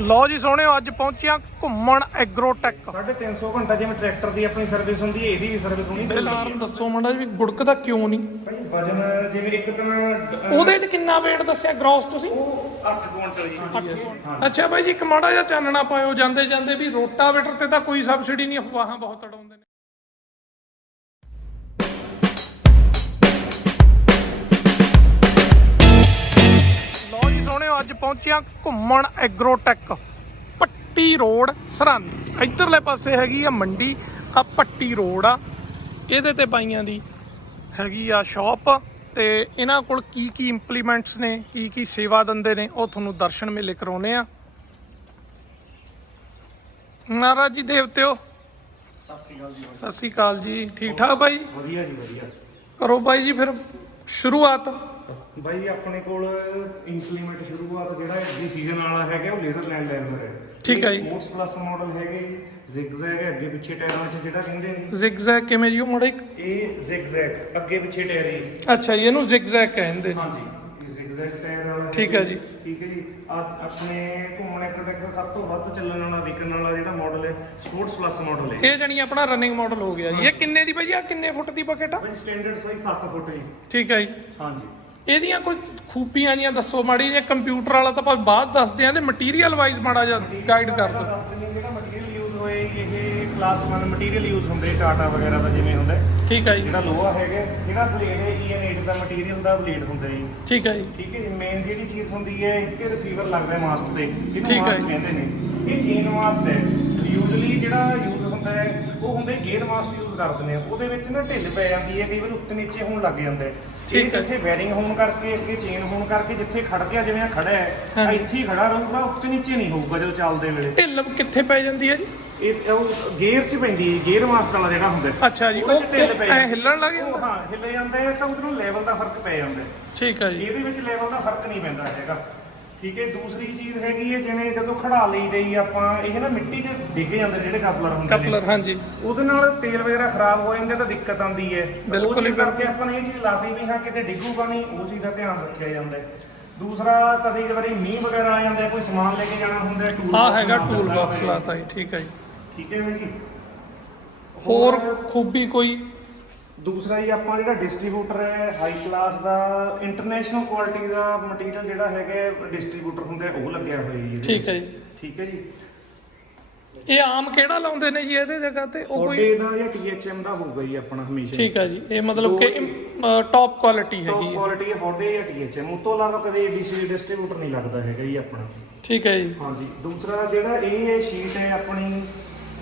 ਲਓ ਜੀ ਸੋਹਣਿਓ ਅੱਜ ਪਹੁੰਚਿਆ ਘੁੰਮਣ ਐਗਰੋਟੈਕ 350 ਘੰਟਾ ਜਿਵੇਂ ਟਰੈਕਟਰ ਦੀ ਆਪਣੀ ਸਰਵਿਸ ਹੁੰਦੀ ਹੈ ਇਹਦੀ ਵੀ ਸਰਵਿਸ ਹੋਣੀ ਬਿਲ ਆਰਮ ਦੱਸੋ ਮਾੜਾ ਜੀ ਵੀ ਗੁੜਕਦਾ ਕਿਉਂ ਨਹੀਂ? ਭਾਈ ਵਜਨ ਜਿਵੇਂ ਇੱਕ ਤਾਂ ਅਹ, ਉਹਦੇ ਚ ਕਿੰਨਾ weight ਦੱਸਿਆ ਗ੍ਰੋਸ ਤੁਸੀਂ? ਉਹ 8 ਕੁਇੰਟਲ ਜੀ। ਅੱਛਾ ਬਾਈ ਜੀ ਇੱਕ ਮਾੜਾ ਜਿਹਾ ਚਾਨਣਾ ਪਾਇਓ ਜਾਂਦੇ ਜਾਂਦੇ ਵੀ ਰੋਟਾਵੇਟਰ ਤੇ ਤਾਂ ਕੋਈ ਸਬਸਿਡੀ ਨਹੀਂ ਅਫਵਾਹਾਂ ਬਹੁਤ ਅੜਾਉਂਦੇ ਨੇ। ਸੋਹਣਿਓ ਅੱਜ ਪਹੁੰਚਿਆ ਘੁੰਮਣ ਐਗਰੋਟੈਕ ਪੱਟੀ ਰੋਡ ਸਰਹੰਦ। ਇੱਧਰਲੇ ਪਾਸੇ ਹੈਗੀ ਆ ਮੰਡੀ ਆ ਪੱਟੀ ਰੋਡ ਆ। ਇਹਦੇ ਤੇ ਬਾਈਆਂ ਦੀ ਹੈਗੀ ਆ ਸ਼ਾਪ ਤੇ ਇਹਨਾਂ ਕੋਲ ਕੀ ਕੀ ਇੰਪਲੀਮੈਂਟਸ ਨੇ ਕੀ ਕੀ ਸੇਵਾ ਦਿੰਦੇ ਨੇ ਉਹ ਤੁਹਾਨੂੰ ਦਰਸ਼ਨ ਮੇਲੇ ਕਰਾਉਨੇ ਆ। ਮਹਾਰਾਜ ਜੀ ਦੇਵਤਿਓ। ਸਤਿ ਸ਼੍ਰੀ ਅਕਾਲ ਜੀ। ਠੀਕ ਠਾਕ ਬਾਈ? ਵਧੀਆ ਜੀ ਵਧੀਆ। ਕਰੋ ਬਾਈ ਜੀ ਫਿਰ ਸ਼ੁਰੂਆਤ। ਬਾਈ ਆਪਣੇ ਕੋਲ ਇੰਪਲੀਮੈਂਟ ਸ਼ੁਰੂਆਤ ਜਿਹੜਾ ਅੱਗੇ ਸੀਜ਼ਨ ਵਾਲਾ ਹੈਗਾ ਉਹ ਲੇਜ਼ਰ ਲੈਂਡ ਲੈਵਰ ਹੈ। ਠੀਕ ਹੈ ਜੀ। ਸਪੋਰਟਸ ਪਲੱਸ ਮਾਡਲ ਹੈਗੇ ਜ਼ਿਗਜ਼ੈਗ ਹੈ ਅੱਗੇ ਪਿੱਛੇ ਟਾਇਰਾਂ ਵਿੱਚ ਜਿਹੜਾ ਕਹਿੰਦੇ ਨੇ। ਜ਼ਿਗਜ਼ੈਗ ਕਿਵੇਂ ਜੀ ਉਹ ਮਾੜਾ ਇੱਕ? ਇਹ ਜ਼ਿਗਜ਼ੈਗ ਅੱਗੇ ਪਿੱਛੇ ਟਾਇਰ ਹੀ ਅੱਛਾ ਜੀ ਇਹਨੂੰ ਜ਼ਿਗਜ਼ੈਗ ਕਹਿੰਦੇ। ਨੇ ਹਾਂਜੀ ਇਹ ਜ਼ਿਗਜ਼ੈਗ ਟਾਇਰ ਵਾਲਾ ਠੀਕ ਹੈ ਜੀ। ਠੀਕ ਹੈ ਜੀ। ਅੱਜ ਆਪਣੇ ਘੁੰਮਣ ਇੱਕ ਦਾ ਸਭ ਤੋਂ ਵੱਧ ਚੱਲਣ ਵਾਲਾ ਵਿਕਣ ਵਾਲਾ ਜਿਹੜਾ ਮਾਡਲ ਹੈ ਸਪੋਰਟਸ ਪਲੱਸ ਮਾਡਲ ਹੈ। ਇਹ ਜਣੀ ਆਪਣਾ ਰਨਿੰਗ ਮਾਡਲ ਹੋ ਗਿਆ ਜੀ। ਇਹ ਕਿੰਨੇ ਦੀ ਬਾਈ ਆ ਕਿੰਨੇ ਫੁੱਟ ਦੀ ਬਕਟ ਆ? ਭਾਈ ਸਟੈਂਡਰਡ ਸਾਈਜ਼ 7 ਫੁੱਟ ਜੀ। ਠੀਕ ਹੈ ਜੀ। ਹਾਂਜੀ। ਇਹਦੀਆਂ ਕੋਈ ਖੂਬੀਆਂ ਜੀਆਂ ਦੱਸੋ ਮਾੜੀ ਜੇ ਕੰਪਿਊਟਰ ਵਾਲਾ ਤਾਂ ਆਪਾਂ ਬਾਅਦ ਦੱਸਦੇ ਆਂ ਤੇ ਮਟੀਰੀਅਲ ਵਾਈਜ਼ ਮਾੜਾ ਜਿਹਾ ਗਾਈਡ ਕਰ ਦਿਓ। ਦੱਸਦੇ ਨੇ ਜਿਹੜਾ ਮਟੀਰੀਅਲ ਯੂਜ਼ ਹੋਏ ਇਹ ਕਲਾਸ 1 ਮਟੀਰੀਅਲ ਯੂਜ਼ ਹੁੰਦੇ ਟਾਟਾ ਵਗੈਰਾ ਦਾ ਜਿਵੇਂ ਹੁੰਦਾ। ਠੀਕ ਹੈ ਜੀ। ਜਿਹੜਾ ਲੋਹਾ ਹੈਗਾ ਜਿਹੜਾ ਬਲੇਡ ਹੈ EN8 ਦਾ ਮਟੀਰੀਅਲ ਦਾ ਬਲੇਡ ਹੁੰਦਾ ਜੀ। ਠੀਕ ਹੈ ਜੀ। ਠੀਕ ਹੈ ਜੀ ਮੇਨ ਜਿਹੜੀ ਚੀਜ਼ ਹੁੰਦੀ ਹੈ ਇੱਕ ਰਿਸੀਵਰ ਲੱਗਦਾ ਹੈ ਮਾਸਟ ਤੇ ਠੀਕ ਇਹਨੂੰ ਹੈ ਮਾਸਟ ਜੀ। ਕਹਿੰਦੇ ਨੇ। ਇਹ ਚੇਨ ਮਾਸਟ ਹੈ। ਯੂਜ਼ਲੀ ਜਿਹੜਾ ਯੂਜ਼ ਹੁੰਦਾ ਹੈ ਉਹ ਹੁੰਦੇ ਗੇਅਰ ਮਾਸਟ ਯੂਜ਼ ਕਰਦੇ ਨੇ ਉਹਦੇ ਵਿੱਚ ਨਾ ਢਿੱਲ ਪੈ ਜਾਂਦੀ ਹੈ ਕਈ ਵਾਰ ਉੱਤੇ ਨੀਚੇ ਹੋਣ ਲੱਗ ਜਾਂਦਾ ਹੈ ਠੀਕ ਹੈ। ਜਿੱਥੇ ਬੈਰਿੰਗ ਹੋਣ ਕਰਕੇ ਅੱਗੇ ਚੇਨ ਹੋਣ ਕਰਕੇ ਜਿੱਥੇ ਖੜ ਗਿਆ ਜਿਵੇਂ ਆਹ ਖੜਾ ਹੈ ਹਾਂਜੀ। ਇੱਥੇ ਹੀ ਖੜਾ ਰਹੂਗਾ ਉੱਤੇ ਨੀਚੇ ਨਹੀਂ ਹੋਊਗਾ ਜਦੋਂ ਚੱਲਦੇ ਵੇਲੇ ਢਿੱਲ ਕਿੱਥੇ ਪੈ ਜਾਂਦੀ ਹੈ ਜੀ ਇਹ ਉਹ ਗੇਅਰ 'ਚ ਪੈਂਦੀ ਹੈ ਗੇਅਰ ਮਾਸਟ ਵਾਲਾ ਜਿਹੜਾ ਹੁੰਦਾ ਹੈ। ਅੱਛਾ ਜੀ ਉਹਦੇ ਉਹ 'ਚ ਢਿੱਲ ਪੈ ਐ ਜਾਂਦੀ। ਹਿੱਲਣ ਲੱਗ ਉਹ ਜਾਂਦਾ ਹਾਂ ਹਿੱਲੇ ਜਾਂਦੇ ਆ ਤਾਂ ਉਹਨੂੰ ਲੈਵਲ ਦਾ ਫ਼ਰਕ ਪੈ ਜਾਂਦਾ ਹੈ। ਠੀਕ ਹੈ ਜੀ ਇਹਦੇ ਵਿੱਚ ਲੈਵਲ ਦਾ ਫ਼ਰਕ ਨਹੀਂ ਪੈਂਦਾ ਹੈਗਾ ਠੀਕ ਹੈ ਦੂਸਰੀ ਚੀਜ਼ ਹੈਗੀ ਹੈ ਜਿਵੇਂ ਜਦੋਂ ਖੜਾ ਲਈ ਗਈ ਆਪਾਂ ਇਹ ਨਾ ਮਿੱਟੀ 'ਚ ਡਿੱਗ ਜਾਂਦੇ ਜਿਹੜੇ ਕਪਲਰ ਹੁੰਦੇ ਨੇ। ਕਪਲਰ ਹਾਂਜੀ। ਉਹਦੇ ਨਾਲ ਤੇਲ ਵਗੈਰਾ ਖਰਾਬ ਹੋ ਜਾਂਦੇ ਤਾਂ ਦਿੱਕਤ ਆਉਂਦੀ ਹੈ। ਬਿਲਕੁਲ ਹੀ ਕਰਕੇ ਆਪਾਂ ਨੇ ਇਹ ਚੀਜ਼ ਲਾਦੀ ਵੀ ਹਾਂ ਕਿਤੇ ਡਿੱਗੂਗਾ ਨਹੀਂ ਉਹ ਚੀਜ਼ ਦਾ ਧਿਆਨ ਰੱਖਿਆ ਜਾਂਦਾ ਹੈ। ਦੂਸਰਾ ਕਦੇ ਕਦੇ ਮੀਂਹ ਵਗੈਰਾ ਆ ਜਾਂਦਾ ਕੋਈ ਸਮਾਨ ਲੈ ਕੇ ਜਾਣਾ ਹੁੰਦਾ ਟੂਲ ਆ ਹੈਗਾ ਟੂਲ ਬਾਕਸ। ਲਾਤਾ ਜੀ ਠੀਕ ਹੈ ਜੀ। ਠੀਕ ਹੈ ਜੀ। ਹੋਰ ਖੂਬੀ ਕੋਈ ਦੂਸਰਾ ਹੀ ਆਪਾਂ ਜਿਹੜਾ ਡਿਸਟ੍ਰੀਬਿਊਟਰ ਹੈ ਹਾਈ ਕਲਾਸ ਦਾ ਇੰਟਰਨੈਸ਼ਨਲ ਕੁਆਲਿਟੀ ਦਾ ਮਟੀਰੀਅਲ ਜਿਹੜਾ ਹੈਗਾ ਡਿਸਟ੍ਰੀਬਿਊਟਰ ਹੁੰਦਾ ਉਹ ਲੱਗਿਆ ਹੋਇਆ ਜੀ ਇਹਦੇ ਠੀਕ ਹੈ। ਜੀ। ਠੀਕ ਹੈ ਜੀ। ਇਹ ਆਮ ਕਿਹੜਾ ਲਾਉਂਦੇ ਨੇ ਜੀ ਇਹਦੇ ਜਗ੍ਹਾ ਤੇ? ਉਹ ਕੋਈ ਦਾ ਜਾਂ THM ਦਾ ਹੋਊਗਾ ਜੀ ਆਪਣਾ ਹਮੇਸ਼ਾ। ਠੀਕ ਹੈ ਜੀ। ਇਹ ਮਤਲਬ ਕਿ ਟੌਪ ਕੁਆਲਿਟੀ ਟੌਪ ਹੈਗੀ ਹੈ। ਕੁਆਲਿਟੀ ਜਾਂ THM ਉਸ ਤੋਂ ਇਲਾਵਾ ਕਦੇ ABC ਡਿਸਟ੍ਰੀਬਿਊਟਰ ਨਹੀਂ ਲੱਗਦਾ ਹੈਗਾ ਜੀ ਆਪਣਾ। ਠੀਕ ਹੈ ਜੀ। ਹਾਂਜੀ। ਦੂਸਰਾ ਜਿਹੜਾ ਇਹ ਸ਼ੀਟ ਹੈ ਆਪਣੀ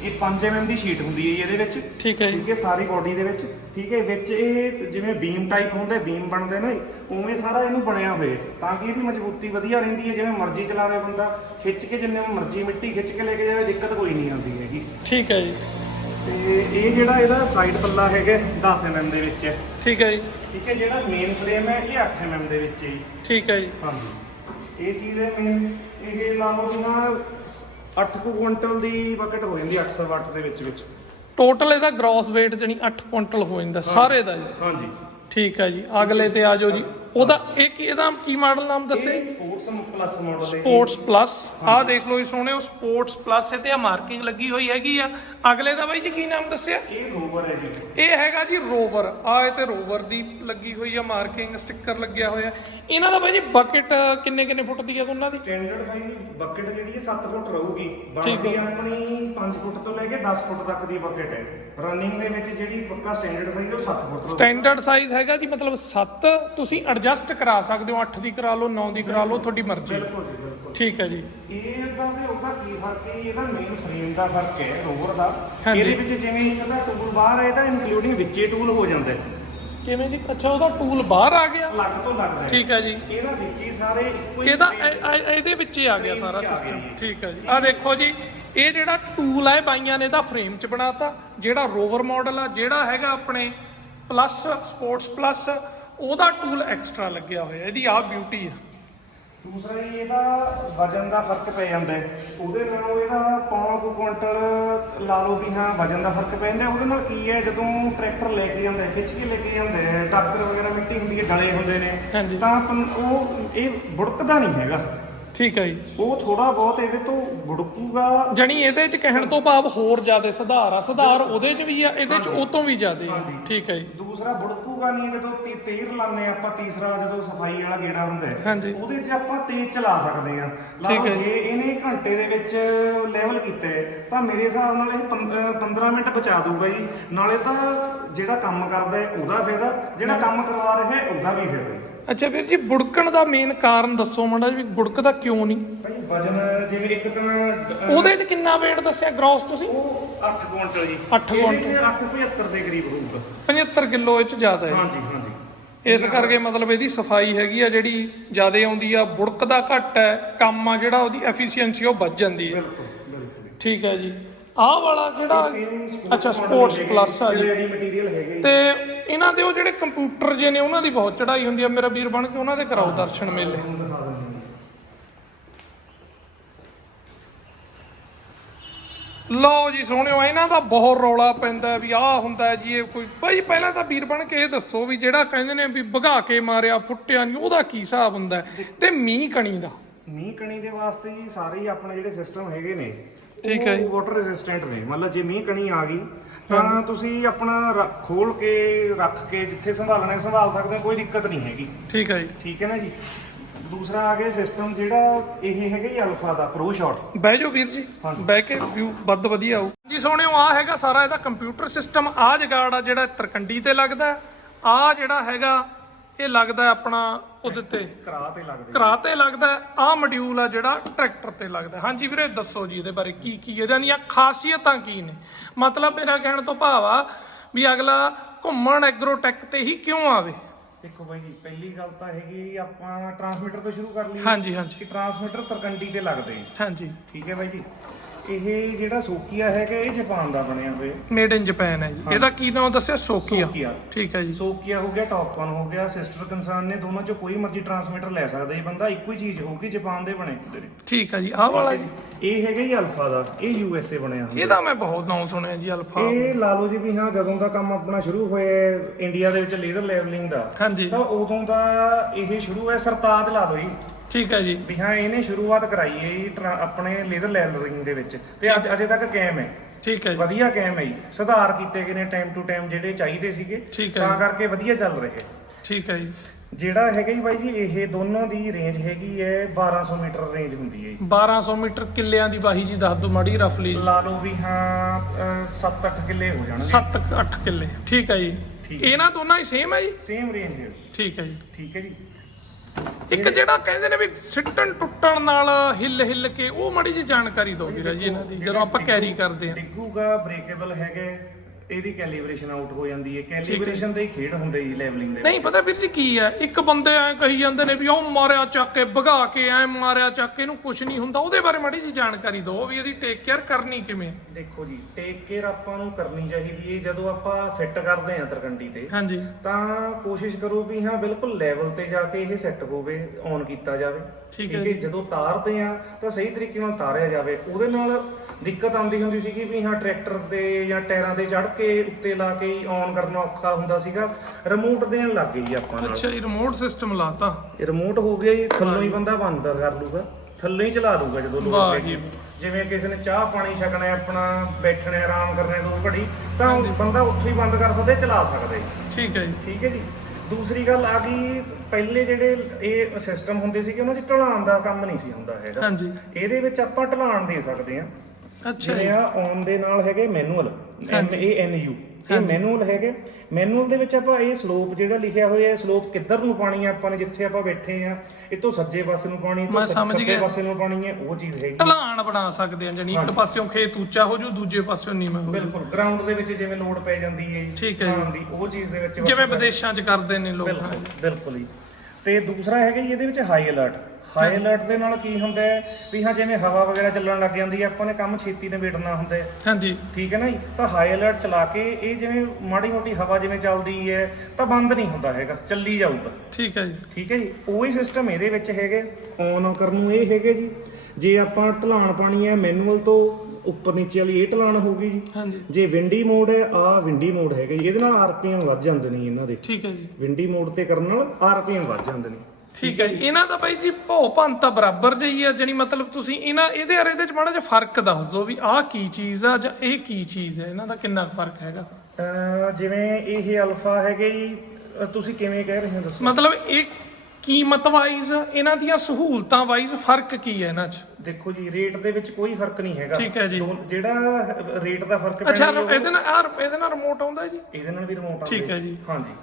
ਇਹ 5 mm ਦੀ ਸ਼ੀਟ ਹੁੰਦੀ ਹੈ ਜੀ ਇਹਦੇ ਵਿੱਚ। ਠੀਕ ਹੈ ਜੀ। ਠੀਕ ਹੈ ਸਾਰੀ ਬਾਡੀ ਦੇ ਵਿੱਚ। ਠੀਕ ਹੈ ਵਿੱਚ ਇਹ ਜਿਵੇਂ ਬੀਮ ਟਾਈਪ ਹੁੰਦੇ ਬੀਮ ਬਣਦੇ ਨੇ ਉਵੇਂ ਸਾਰਾ ਇਹਨੂੰ ਬਣਿਆ ਹੋਇਆ ਹੈ, ਤਾਂ ਕਿ ਇਹਦੀ ਮਜ਼ਬੂਤੀ ਵਧੀਆ ਰਹਿੰਦੀ ਹੈ ਜਿਵੇਂ ਮਰਜ਼ੀ ਚਲਾਵੇ ਬੰਦਾ। ਖਿੱਚ ਕੇ ਜਿੰਨੇ ਮਰਜ਼ੀ ਮਿੱਟੀ ਖਿੱਚ ਕੇ ਲੈ ਕੇ ਜਾਵੇ ਦਿੱਕਤ ਕੋਈ ਨਹੀਂ ਆਉਂਦੀ ਹੈਗੀ। ਠੀਕ ਹੈ ਜੀ। ਤੇ ਇਹ ਜਿਹੜਾ ਇਹਦਾ ਸਾਈਡ ਪੱਲਾ ਹੈਗਾ 10 mm ਦੇ ਵਿੱਚ। ਹੈ ਠੀਕ ਹੈ ਜੀ। ਠੀਕ ਹੈ ਜਿਹੜਾ ਮੇਨ ਫਰੇਮ ਹੈ ਇਹ 8 mm ਦੇ ਵਿੱਚ ਹੈ ਜੀ। ਠੀਕ ਹੈ ਜੀ। ਹਾਂਜੀ। ਇਹ ਚੀਜ਼ ਹੈ ਮੇਨ ਇਹ ਲਾ ਲਓ ਕਿ ਨਾ 8 ਕੁਇੰਟਲ ਦੀ ਬਕਟ ਹੋ ਜਾਂਦੀ 800 ਵਾਟ ਦੇ ਵਿੱਚ ਵਿੱਚ। ਟੋਟਲ ਇਹਦਾ ਗ੍ਰੋਸ weight ਜਣੀ 8 ਕੁਇੰਟਲ ਹੋ ਜਾਂਦਾ ਸਾਰੇ ਦਾ ਜੀ ਹਾਂਜੀ। ਠੀਕ ਹੈ ਜੀ ਅਗਲੇ ਤੇ ਆ ਜਾਓ ਜੀ। ਉਹਦਾ ਇਹ ਕੀ ਇਹਦਾ ਕੀ ਮਾਡਲ ਨਾਮ ਦੱਸੇ? ਸਪੋਰਟਸ ਪਲੱਸ ਮਾਡਲ ਹੈ ਸਪੋਰਟਸ ਪਲੱਸ ਆਹ ਦੇਖ ਲਓ ਜੀ ਸੋਹਣਿਓ ਸਪੋਰਟਸ ਪਲੱਸ ਤੇ ਆ ਮਾਰਕਿੰਗ ਲੱਗੀ ਹੋਈ ਹੈਗੀ ਆ। ਅਗਲੇ ਦਾ ਬਾਈ ਜੀ ਕੀ ਨਾਮ ਦੱਸਿਆ? ਇਹ ਰੋਵਰ ਹੈ ਜੀ। ਇਹ ਹੈਗਾ ਜੀ ਰੋਵਰ ਆ ਇਹ ਤੇ ਰੋਵਰ ਦੀ ਲੱਗੀ ਹੋਈ ਆ ਮਾਰਕਿੰਗ ਸਟicker ਲੱਗਿਆ ਹੋਇਆ। ਇਹਨਾਂ ਦਾ ਬਾਈ ਜੀ ਬਕਟ ਕਿੰਨੇ ਕਿੰਨੇ ਫੁੱਟ ਦੀ ਆ ਦੋਨਾਂ ਦੀ? ਸਟੈਂਡਰਡ ਭਾਈ ਬਕਟ ਜਿਹੜੀ ਹੈ 7 ਫੁੱਟ ਰਹੂਗੀ। ਹੈ। ਆਪਣੀ 5 ਫੁੱਟ ਤੋਂ ਲੈ ਕੇ 10 ਫੁੱਟ ਤੱਕ ਦੀ ਬਕਟ ਹੈ। ਰਨਿੰਗ ਦੇ ਵਿੱਚ ਜਿਹੜੀ ਪੱਕਾ ਸਟੈਂਡਰਡ ਸਾਈਜ਼ ਉਹ 7 ਫੁੱਟ ਸਟੈਂਡਰਡ ਸਾਈਜ਼ ਹੈਗਾ ਜੀ ਮਤਲਬ 7 ਤੁਸੀਂ ਐਡਜਸਟ ਕਰਾ ਸਕਦੇ ਹੋ 8 ਦੀ ਕਰਾ ਲਓ 9 ਦੀ ਕਰਾ ਲਓ ਤੁਹਾਡੀ ਮਰਜ਼ੀ। ਬਿਲਕੁਲ ਜੀ ਬਿਲਕੁਲ। ਠੀਕ ਹੈ ਜੀ। ਇਹ ਦਾ ਤੇ ਉਹਦਾ ਕੀ ਫ਼ਰਕ ਹੈ ਇਹਦਾ ਮੇਨ ਫਰੇਮ ਦਾ ਫ਼ਰਕ ਹੈ ਰੋਵਰ ਦਾ। ਹਾਂਜੀ। ਇਹਦੇ ਵਿੱਚ ਜਿਵੇਂ ਇਹਦਾ ਟੂਲ ਬਾਹਰ ਹੈ ਇਹਦਾ ਇਨਕਲੂਡਿੰਗ ਵਿੱਚੇ ਟੂਲ ਹੋ ਜਾਂਦਾ ਹੈ। ਕਿਵੇਂ ਜੀ? ਅੱਛਾ ਉਹਦਾ ਟੂਲ ਬਾਹਰ ਆ ਗਿਆ? ਲੱਗ ਤੋਂ ਲੱਗਦਾ ਹੈ। ਠੀਕ ਹੈ ਜੀ। ਇਹਦਾ ਵਿੱਚ ਹੀ ਸਾਰੇ ਇੱਕੋ ਹੀ ਇਹਦਾ frame- ਇਹ- ਇਹ- ਇਹਦੇ ਵਿੱਚ ਹੀ ਆ ਗਿਆ ਸਾਰਾ ਸਿਸਟਮ ਠੀਕ ਹੈ ਜੀ। ਆ ਦੇਖੋ ਜੀ ਇਹ ਜਿਹੜਾ ਟੂਲ ਹੈ ਬਾਈਆਂ ਨੇ ਇਹਦਾ ਫਰੇਮ ਚ ਬਣਾਤਾ। ਜਿਹੜਾ ਰੋਵਰ ਮਾਡਲ ਆ ਜਿਹੜਾ ਹੈਗਾ ਆਪਣੇ ਪਲੱਸ ਸਪੋਰਟਸ ਪਲੱਸ ਉਹਦਾ ਟੂਲ ਐਕਸਟਰਾ ਲੱਗਿਆ ਹੋਇਆ ਇਹਦੀ ਆ ਬਿਊਟੀ ਆ। ਦੂਸਰਾ ਜੀ ਇਹਦਾ ਵਜਨ ਦਾ ਫ਼ਰਕ ਪੈ ਜਾਂਦਾ ਹੈ। ਉਹਦੇ ਨਾਲੋਂ ਇਹਦਾ ਪੌਣਾ ਕੁ ਕੁਇੰਟਲ ਲਾ ਲਓ ਵੀ ਹਾਂ ਵਜਨ ਦਾ ਫ਼ਰਕ ਪੈ ਜਾਂਦਾ। ਉਹਦੇ ਨਾਲ ਕੀ ਹੈ ਜਦੋਂ ਟਰੈਕਟਰ ਲੈ ਕੇ ਜਾਂਦਾ ਹੈ, ਖਿੱਚ ਕੇ ਲੈ ਕੇ ਜਾਂਦਾ ਹੈ ਟੱਕਰ ਵਗੈਰਾ ਮਿੱਟੀ ਹੁੰਦੀ ਹੈ ਡਲੇ ਹੁੰਦੇ ਨੇ ਹਾਂਜੀ। ਤਾਂ ਆਪਾਂ ਨੂੰ ਉਹ ਇਹ ਬੁੜਕਦਾ ਨਹੀਂ ਹੈਗਾ। ਠੀਕ ਹੈ ਜੀ। ਉਹ ਥੋੜਾ ਬਹੁਤ ਇਹਦੇ ਤੋਂ ਬੁੜਕੂਗਾ ਜਣੀ ਇਹਦੇ ਚ ਕਹਿਣ ਤੋਂ ਭਾਵ ਹੋਰ ਜ਼ਿਆਦਾ ਸੁਧਾਰ ਆ। ਸੁਧਾਰ ਉਹਦੇ ਚ ਵੀ ਆ ਇਹਦੇ ਚ ਉਹ ਤੋਂ ਵੀ ਜ਼ਿਆਦਾ ਆ। ਠੀਕ ਹੈ ਜੀ। ਦੂਸਰਾ ਬੁੜਕੂਗਾ ਨਹੀਂ ਜਦੋਂ ਤੀ- ਤੇਰ ਲਾਣੇ ਆਪਾਂ ਤੀਸਰਾ ਜਦੋਂ ਸਫ਼ਾਈ ਵਾਲਾ ਗੇੜਾ ਹੁੰਦਾ ਹੈ। ਹਾਂਜੀ। ਉਹਦੇ 'ਚ ਆਪਾਂ ਤੇਜ਼ ਚਲਾ ਸਕਦੇ ਆ ਠੀਕ ਲਓ ਹੈ। ਜੇ ਇਹਨੇ ਘੰਟੇ ਦੇ ਵਿੱਚ ਲੈਵਲ ਕੀਤਾ ਹੈ, ਤਾਂ ਮੇਰੇ ਹਿਸਾਬ ਨਾਲ ਇਹ ਪੰ- ਅਹ 15 ਮਿੰਟ ਬਚਾ ਦੂਗਾ ਜੀ। ਨਾਲੇ ਤਾਂ ਜਿਹੜਾ ਕੰਮ ਕਰਦਾ ਹੈ ਉਹਦਾ ਫਾਇਦਾ। ਜਿਹੜਾ ਕੰਮ ਕਰਵਾ ਰਿਹਾ ਹੈ ਉਹਦਾ ਵੀ ਫਾਇਦਾ ਹੈ ਅੱਛਾ ਵੀਰ ਜੀ ਬੁੜਕਣ ਦਾ ਮੇਨ ਕਾਰਨ ਦੱਸੋ ਮਾੜਾ ਜੀ ਵੀ ਬੁੜਕਦਾ ਕਿਉਂ ਨਹੀਂ? ਭਾਈ ਵਜਨ ਜਿਵੇਂ ਇੱਕ ਤਾਂ ਅਹ, ਉਹਦੇ ਚ ਕਿੰਨਾ weight ਦੱਸਿਆ ਗ੍ਰੋਸ ਤੁਸੀਂ? ਉਹ 8 ਕੁਇੰਟਲ ਜੀ। ਅੱਠ 'ਚ 875 ਦੇ ਕਰੀਬ ਹੋਊਗਾ। 75 ਕਿਲੋ ਇਹ ਚ ਜ਼ਿਆਦਾ ਹੈ। ਹਾਂਜੀ ਹਾਂਜੀ। ਇਸ ਕਰਕੇ ਮਤਲਬ ਇਹਦੀ ਸਫ਼ਾਈ ਹੈਗੀ ਆ ਜਿਹੜੀ ਜ਼ਿਆਦਾ ਆਉਂਦੀ ਆ ਬੁੜਕਦਾ ਘੱਟ ਹੈ ਕੰਮ ਆ ਜਿਹੜਾ ਉਹਦੀ ਐਫੀਸ਼ੀਐਂਸੀ ਉਹ ਵੱਧ ਜਾਂਦੀ ਹੈ। ਬਿਲਕੁਲ ਬਿਲਕੁਲ। ਠੀਕ ਹੈ ਜੀ। ਆਹ ਵਾਲਾ ਜਿਹੜਾ ਅੱਛਾ ਸਪੋਰਟਸ ਪਲੱਸ ਆ ਜੀ। ਰੈਡੀ ਮਟੀਰੀਅਲ ਹੈਗਾ ਜੀ। ਤੇ ਇਹਨਾਂ ਦੇ ਉਹ ਜਿਹੜੇ ਕੰਪਿਊਟਰ ਜੇ ਨੇ, ਉਹਨਾਂ ਦੀ ਬਹੁਤ ਚੜਾਈ ਹੁੰਦੀ ਆ। ਮੇਰਾ ਵੀਰ ਬਣ ਕੇ ਉਹਨਾਂ ਦੇ ਕਰਾਓ ਦਰਸ਼ਨ ਮੇਲੇ। ਲਓ ਜੀ, ਸੋਹਣਿਓ, ਇਹਨਾਂ ਦਾ ਬਹੁਤ ਰੌਲਾ ਪੈਂਦਾ ਵੀ ਆਹ ਹੁੰਦਾ ਜੀ, ਇਹ ਕੋਈ ਭਾਈ, ਪਹਿਲਾਂ ਤਾਂ ਵੀਰ ਬਣ ਕੇ ਇਹ ਦੱਸੋ ਵੀ ਜਿਹੜਾ ਕਹਿੰਦੇ ਨੇ ਵੀ ਭਗਾ ਕੇ ਮਾਰਿਆ, ਫੁੱਟਿਆ ਨਹੀਂ, ਉਹਦਾ ਕੀ ਹਿਸਾਬ ਹੁੰਦਾ? ਹੈ? ਤੇ ਮੀਂਹ ਕਣੀ ਦਾ। ਮੀਂਹ ਕਣੀ ਦੇ ਵਾਸਤੇ ਜੀ ਸਾਰੇ ਹੀ ਆਪਣੇ ਜਿਹੜੇ ਸਿਸਟਮ ਹੈਗੇ ਨੇ ਠੀਕ ਹੈ ਜੀ। ਉਹ ਵਾਟਰ ਰੈਜ਼ਿਸਟੈਂਟ ਨੇ। ਮਤਲਬ ਜੇ ਮੀਂਹ ਕਣੀ ਆ ਗਈ ਤਾਂ ਤੁਸੀਂ ਆਪਣਾ ਰ- ਖੋਲ ਕੇ ਰੱਖ ਕੇ ਜਿੱਥੇ ਸੰਭਾਲਣਾ ਹੈ ਸੰਭਾਲ ਸਕਦੇ ਹੋ ਕੋਈ ਦਿੱਕਤ ਨਹੀਂ ਹੈਗੀ। ਠੀਕ ਹੈ ਜੀ। ਠੀਕ ਹੈ ਨਾ ਜੀ? ਦੂਸਰਾ ਆ ਗਿਆ ਸਿਸਟਮ ਜਿਹੜਾ ਇਹ ਹੈਗਾ ਜੀ ਅਲਫਾ ਦਾ ਪ੍ਰੋ ਸ਼ਾਟ ਬਹਿ ਜਾਓ ਵੀਰ ਜੀ। ਬਹਿ ਕੇ ਵਿਊ ਵੱਧ ਵਧੀਆ ਆਊ। ਜੀ ਸੋਹਣਿਓ ਆ ਹੈਗਾ ਸਾਰਾ ਇਹਦਾ ਕੰਪਿਊਟਰ ਸਿਸਟਮ ਆ ਜਗਾੜ ਆ ਜਿਹੜਾ ਤਰਕੰਡੀ ਤੇ ਲੱਗਦਾ ਆ ਜਿਹੜਾ ਹੈਗਾ ਇਹ ਲੱਗਦਾ ਆਪਣਾ ਉਹਦੇ ਤੇ। ਕਰਾ ਤੇ ਲੱਗਦੇ। ਕਰਾ ਤੇ ਲੱਗਦਾ ਆ ਮੋਡਿਊਲ ਆ ਜਿਹੜਾ ਟਰੈਕਟਰ ਤੇ ਲੱਗਦਾ ਹਾਂਜੀ ਵੀਰੇ ਦੱਸੋ ਜੀ ਇਹਦੇ ਬਾਰੇ ਕੀ ਕੀ ਇਹਦਾਂ ਦੀਆਂ ਖਾਸੀਅਤਾਂ ਕੀ ਨੇ? ਮਤਲਬ ਮੇਰਾ ਕਹਿਣ ਤੋਂ ਭਾਵ ਆ ਵੀ ਅਗਲਾ ਘੁੰਮਣ ਐਗਰੋਟੈਕ ਤੇ ਹੀ ਕਿਉਂ ਆਵੇ? ਦੇਖੋ ਬਾਈ ਜੀ ਪਹਿਲੀ ਗੱਲ ਤਾਂ ਹੈਗੀ ਆਪਾਂ ਟਰਾਂਸਮਿਟਰ ਤੋਂ ਸ਼ੁਰੂ ਕਰ ਲਈਏ ਹਾਂਜੀ ਹਾਂਜੀ। ਕਿ ਟਰਾਂਸਮਿਟਰ ਤਰਕੰਡੀ ਤੇ ਲੱਗਦੇ। ਹਾਂਜੀ। ਠੀਕ ਹੈ ਬਾਈ ਜੀ? ਇਹ ਜਿਹੜਾ ਸੋਕੀਆ ਹੈਗਾ ਇਹ ਜਾਪਾਨ ਦਾ ਬਣਿਆ ਹੋਇਆ। ਮੇਡ ਇਨ ਜਾਪਾਨ ਹੈ ਜੀ। ਇਹਦਾ ਕੀ ਨਾਮ ਦੱਸਿਆ? ਸੋਕੀਆ। ਸੋਕੀਆ। ਠੀਕ ਹੈ ਜੀ। ਸੋਕੀਆ ਹੋ ਗਿਆ ਟੌਪ 1 ਹੋ ਗਿਆ। ਸਿਸਟਰ ਕੰਸਰਨ ਨੇ ਦੋਨੋਂ ਚੋਂ ਕੋਈ ਮਰਜ਼ੀ ਟਰਾਂਸਮਿਟਰ ਲੈ ਸਕਦਾ ਜੀ ਬੰਦਾ। ਇੱਕੋ ਹੀ ਚੀਜ਼ ਹੋਊਗੀ ਜਾਪਾਨ ਦੇ ਬਣੇ ਹੁੰਦੇ ਨੇ। ਠੀਕ ਹੈ ਜੀ। ਆਹ ਵਾਲਾ ਜੀ। ਇਹ ਹੈਗਾ ਜੀ ਅਲਫਾ ਦਾ। ਇਹ ਯੂ ਐਸ ਏ ਬਣਿਆ ਹੋਇਆ। ਇਹਦਾ ਮੈਂ ਬਹੁਤ ਨਾਮ ਸੁਣਿਆ ਜੀ ਅਲਫਾ ਇਹ ਲਾ ਲਓ ਜੀ ਵੀ ਹਾਂ ਜਦੋਂ ਦਾ ਕੰਮ ਆਪਣਾ ਸ਼ੁਰੂ ਹੋਇਆ ਇੰਡੀਆ ਦੇ ਵਿੱਚ ਲੇਜ਼ਰ ਲੈਵਲਿੰਗ ਦਾ ਹਾਂਜੀ। ਤਾਂ ਉਦੋਂ ਦਾ ਇਹ ਸ਼ੁਰੂ ਹੈ ਸਰਤਾਜ ਲਾ ਲਓ ਜੀ। ਠੀਕ ਹੈ ਜੀ। ਵੀ ਹਾਂ ਇਹਨੇ ਸ਼ੁਰੂਆਤ ਕਰਾਈ ਹੈ ਜੀ ਟਰਾ- ਆਪਣੇ ਲੇਜ਼ਰ ਲੈਵਲਿੰਗ ਦੇ ਵਿੱਚ। ਤੇ ਅੱਜ ਅਜੇ ਤੱਕ ਕਾਇਮ ਹੈ। ਠੀਕ ਹੈ ਜੀ। ਵਧੀਆ ਕਾਇਮ ਹੈ ਜੀ। ਸੁਧਾਰ ਕੀਤੇ ਗਏ ਨੇ ਟਾਈਮ ਟੂ ਟਾਈਮ ਜਿਹੜੇ ਚਾਹੀਦੇ ਸੀਗੇ। ਠੀਕ ਹੈ ਤਾਂ ਕਰਕੇ ਵਧੀਆ ਚੱਲ ਰਹੇ ਠੀਕ ਹੈ ਜੀ। ਜਿਹੜਾ ਹੈਗਾ ਜੀ ਬਾਈ ਜੀ ਇਹ ਦੋਨੋਂ ਦੀ ਰੇਂਜ ਹੈਗੀ ਹੈ 1200 ਮੀਟਰ ਰੇਂਜ ਹੁੰਦੀ ਹੈ ਜੀ। 1200 ਮੀਟਰ ਕਿੱਲਿਆਂ ਦੀ ਬਾਹੀ ਜੀ ਦੱਸ ਦੋ ਮਾੜੀ ਰਫਲੀ ਲਾ। ਲਓ ਵੀ ਹਾਂ 7-8 ਕਿੱਲੇ ਹੋ ਜਾਣਗੇ। 7-8 ਕਿੱਲੇ। ਠੀਕ ਹੈ ਜੀ। ਠੀਕ ਇਹਨਾਂ ਦੋਨਾਂ ਹੀ ਸੇਮ ਹੈ ਜੀ? ਸੇਮ ਰੇਂਜ ਹੈ। ਠੀਕ ਹੈ ਜੀ। ਠੀਕ ਹੈ ਜੀ। ਇੱਕ ਜਿਹੜਾ ਕਹਿੰਦੇ ਨੇ ਵੀ ਸਿੱਟਣ ਟੁੱਟਣ ਨਾਲ ਹਿੱਲ ਹਿੱਲ ਕੇ ਉਹ ਮਾੜੀ ਜੀ ਜਾਣਕਾਰੀ ਦਿਓ ਵੀਰਾ ਜੀ ਇਹਨਾਂ ਦੀ ਜਦੋਂ ਆਪਾਂ ਕੈਰੀ ਕਰਦੇ ਹਾਂ। ਡਿੱਗੂਗਾ ਬ੍ਰੇਕੇਬਲ ਹੈਗੇ। ਇਹਦੀ ਕੈਲੀਬ੍ਰੇਸ਼ਨ ਆਊਟ ਹੋ ਜਾਂਦੀ ਹੈ। ਕੈਲੀਬ੍ਰੇਸ਼ਨ ਦਾ ਹੀ ਖੇਡ ਹੁੰਦਾ ਜੀ ਲੈਵਲਿੰਗ ਦੇ ਨਹੀਂ ਪਤਾ ਵੀਰ ਜੀ ਕੀ ਹੈ? ਇੱਕ ਬੰਦੇ ਐ ਕਹੀ ਜਾਂਦੇ ਨੇ ਵੀ ਉਹ ਮਾਰਿਆ ਚੱਕ ਕੇ ਭਗਾ ਕੇ ਐ ਮਾਰਿਆ ਚੱਕ ਕੇ ਇਹਨੂੰ ਕੁਝ ਨਹੀਂ ਹੁੰਦਾ। ਉਹਦੇ ਬਾਰੇ ਮਾੜੀ ਜੀ ਜਾਣਕਾਰੀ ਦਿਓ ਵੀ ਇਹਦੀ ਟੇਕ ਕੇਅਰ ਕਰਨੀ ਕਿਵੇਂ? ਦੇਖੋ ਜੀ ਟੇਕ ਕੇਅਰ ਆਪਾਂ ਨੂੰ ਕਰਨੀ ਚਾਹੀਦੀ ਹੈ। ਜਦੋਂ ਆਪਾਂ ਫਿੱਟ ਕਰਦੇ ਹਾਂ ਤਰਕੰਡੀ ਤੇ ਹਾਂਜੀ। ਤਾਂ ਕੋਸ਼ਿਸ਼ ਕਰੋ ਵੀ ਹਾਂ ਬਿਲਕੁਲ ਲੈਵਲ ਤੇ ਜਾ ਕੇ ਇਹ ਸੈੱਟ ਹੋਵੇ ਔਨ ਕੀਤਾ ਜਾਵੇ। ਠੀਕ ਹੈ ਜਦੋਂ ਤਾਰਦੇ ਆ ਤਾਂ ਸਹੀ ਤਰੀਕੇ ਨਾਲ ਤਾਰਿਆ ਜਾਵੇ। ਉਹਦੇ ਨਾਲ ਦਿੱਕਤ ਆਉਂਦੀ ਹੁੰਦੀ ਸੀਗੀ ਵੀ ਹਾਂ ਟਰੈਕਟਰ ਤੇ ਜਾਂ ਟਾਇਰਾਂ ਤੇ ਚੜ੍ਹ ਕੇ ਉੱਤੇ ਲਾ ਕੇ ਔਨ ਕਰਨਾ ਔਖਾ ਹੁੰਦਾ ਸੀਗਾ। ਰਿਮੋਟ ਦੇਣ ਲੱਗ ਗਈ ਆਪਾਂ ਨਾਲ। ਅੱਛਾ ਇਹ ਰਿਮੋਟ ਸਿਸਟਮ ਲਾਤਾ। ਇਹ ਰਿਮੋਟ ਹੋ ਗਿਆ ਜੀ ਥੱਲੋਂ ਹੀ ਬੰਦਾ ਬੰਦ ਕਰ ਲੂਗਾ। ਥੱਲੇ ਹੀ ਚਲਾ ਲੂਗਾ ਜਦੋਂ ਲੋੜ ਜੀ। ਜਿਵੇਂ ਕਿਸੇ ਨੇ ਚਾਹ ਪਾਣੀ ਛਕਣਾ ਹੈ ਆਪਣਾ ਬੈਠਣਾ ਹੈ, ਆਰਾਮ ਕਰਨਾ ਹੈ ਦੋ ਘੜੀ ਤਾਂ ਬੰਦਾ ਉੱਥੇ ਹੀ ਬੰਦ ਕਰ ਸਕਦਾ ਚਲਾ ਸਕਦਾ ਠੀਕ ਹੈ ਜੀ। ਠੀਕ ਹੈ ਜੀ। ਦੂਸਰੀ ਗੱਲ ਆ ਗਈ ਪਹਿਲੇ ਜਿਹੜੇ ਇਹ ਸਿਸਟਮ ਹੁੰਦੇ ਸੀਗੇ ਉਹਨਾਂ 'ਚ ਢਲਾਣ ਦਾ ਕੰਮ ਨਹੀਂ ਸੀ ਹੁੰਦਾ ਹੈਗਾ। ਹਾਂਜੀ। ਇਹਦੇ ਵਿੱਚ ਆਪਾਂ ਢਲਾਣ ਦੇ ਸਕਦੇ ਹਾਂ। ਅੱਛਾ ਜਿਵੇਂ ਆ ਔਨ ਦੇ ਨਾਲ ਹੈਗੇ manual M A N U ਇਹ ਮੈਨੂਅਲ ਹੈਗੇ। ਮੈਨੂਅਲ ਦੇ ਵਿੱਚ ਆਪਾਂ ਇਹ ਸਲੋਪ ਜਿਹੜਾ ਲਿਖਿਆ ਹੋਇਆ ਹੈ ਸਲੋਪ ਕਿੱਧਰ ਨੂੰ ਪਾਣੀ ਹੈ ਆਪਾਂ ਨੇ ਜਿੱਥੇ ਆਪਾਂ ਬੈਠੇ ਆ ਇਹ ਤੋਂ ਸੱਜੇ ਪਾਸੇ ਨੂੰ ਪਾਣੀ ਤੋਂ ਗਿਆ। ਪਾਸੇ ਨੂੰ ਪਾਣੀ ਹੈ ਉਹ ਚੀਜ਼ ਹੈਗੀ। ਢਲਾਣ ਬਣਾ ਸਕਦੇ ਆ ਜਣੀ ਇੱਕ ਪਾਸਿਓਂ ਖੇਤ ਉੱਚਾ ਹੋ ਜੂ ਦੂਜੇ ਪਾਸਿਓਂ ਨੀਵਾਂ ਹੋ ਬਿਲਕੁਲ। ਗਰਾਊਂਡ ਦੇ ਵਿੱਚ ਜਿਵੇਂ ਲੋਡ ਪੈ ਜਾਂਦੀ ਹੈ ਠੀਕ ਹੈ ਦੀ ਉਹ ਚੀਜ਼ ਦੇ ਵਿੱਚ ਜਿਵੇਂ ਵਿਦੇਸ਼ਾਂ 'ਚ ਕਰਦੇ ਨੇ ਲੋਕ। ਬਿਲਕੁਲ ਬਿਲਕੁਲ ਜੀ। ਤੇ ਦੂਸਰਾ ਹੈਗਾ ਜੀ ਇਹਦੇ ਵਿੱਚ ਹਾਈ ਅਲਰਟ ਹਾਈ ਅਲਰਟ ਦੇ ਨਾਲ ਕੀ ਹੁੰਦਾ ਹੈ? ਵੀ ਹਾਂ ਜਿਵੇਂ ਹਵਾ ਵਗੈਰਾ ਚੱਲਣ ਲੱਗ ਜਾਂਦੀ ਹੈ ਆਪਾਂ ਨੇ ਕੰਮ ਛੇਤੀ ਨਿਬੇੜਨਾ ਹੁੰਦਾ ਹੈ। ਹਾਂਜੀ। ਠੀਕ ਹੈ ਨਾ ਜੀ? ਤਾਂ ਹਾਈ ਅਲਰਟ ਚਲਾ ਕੇ ਇਹ ਜਿਵੇਂ ਮਾੜੀ ਮੋਟੀ ਹਵਾ ਜਿਵੇਂ ਚੱਲਦੀ ਹੈ ਤਾਂ ਬੰਦ ਨਹੀਂ ਹੁੰਦਾ ਹੈਗਾ ਚੱਲੀ ਜਾਊਗਾ। ਠੀਕ ਹੈ ਜੀ। ਠੀਕ ਹੈ ਜੀ? ਉਹੀ ਸਿਸਟਮ ਇਹਦੇ ਵਿੱਚ ਹੈਗੇ ਔਨ ਕਰਨ ਨੂੰ ਇਹ ਹੈਗੇ ਜੀ। ਜੇ ਆਪਾਂ ਢਲਾਣ ਪਾਣੀ ਹੈ ਮੈਨੂਅਲ ਤੋਂ ਉੱਪਰ ਨੀਚੇ ਵਾਲੀ ਇਹ ਢਲਾਣ ਹੋਊਗੀ ਜੀ। ਹਾਂਜੀ। ਜੇ ਵਿੰਡੀ ਮੋਡ ਹੈ ਆ ਵਿੰਡੀ ਮੋਡ ਹੈਗਾ ਜੀ। ਇਹਦੇ ਨਾਲ ਆਰਪੀਐਮ ਵੱਧ ਜਾਂਦੇ ਨੇ ਇਹਨਾਂ ਦੇ। ਠੀਕ ਹੈ ਜੀ। ਵਿੰਡੀ ਮੋਡ ਤੇ ਕਰਨ ਨਾਲ ਆਰਪੀਐਮ ਵੱਧ ਜਾਂਦੇ ਨੇ। ਠੀਕ ਹੈ ਜੀ। ਇਹਨਾਂ ਦਾ ਬਾਈ ਜੀ ਭੋ ਭੰਤਾ ਬਰਾਬਰ ਜਿਹੀ ਆ ਜਾਨੀ ਮਤਲਬ ਤੁਸੀਂ ਇਹਨਾਂ ਇਹਦੇ ਔਰ ਇਹਦੇ ਚ ਮਾੜਾ ਜਿਹਾ ਫ਼ਰਕ ਦੱਸ ਦਿਓ ਵੀ ਆਹ ਕੀ ਚੀਜ਼ ਆ ਜਾਂ ਇਹ ਕੀ ਚੀਜ਼ ਹੈ ਇਹਨਾਂ ਦਾ ਕਿੰਨਾ ਫ਼ਰਕ ਹੈਗਾ? ਜਿਵੇਂ ਇਹ ਅਲਫਾ ਹੈਗੇ ਜੀ ਤੁਸੀਂ ਕਿਵੇਂ ਕਹਿ ਰਹੇ ਹੋ ਦੱਸੋ? ਮਤਲਬ ਇਹ ਕੀਮਤ ਵਾਈਜ਼ ਇਹਨਾਂ ਦੀਆਂ ਸਹੂਲਤਾਂ ਵਾਈਜ਼ ਫ਼ਰਕ ਕੀ ਹੈ ਇਹਨਾਂ 'ਚ? ਦੇਖੋ ਜੀ ਰੇਟ ਦੇ ਵਿੱਚ ਕੋਈ ਫ਼ਰਕ ਨਹੀਂ ਹੈਗਾ। ਠੀਕ ਹੈ ਜੀ। ਜਿਹੜਾ ਰੇਟ ਦਾ ਫ਼ਰਕ ਅੱਛਾ ਪੈਣਾ ਜੀ, ਇਹਦੇ ਨਾਲ ਇਹਦੇ ਨਾਲ ਰਿਮੋਟ ਆਉਂਦਾ ਜੀ? ਇਹਦੇ ਨਾਲ ਵੀ ਰਿਮੋਟ ਆ ਠੀਕ ਹੈ ਜੀ। ਹਾਂਜੀ।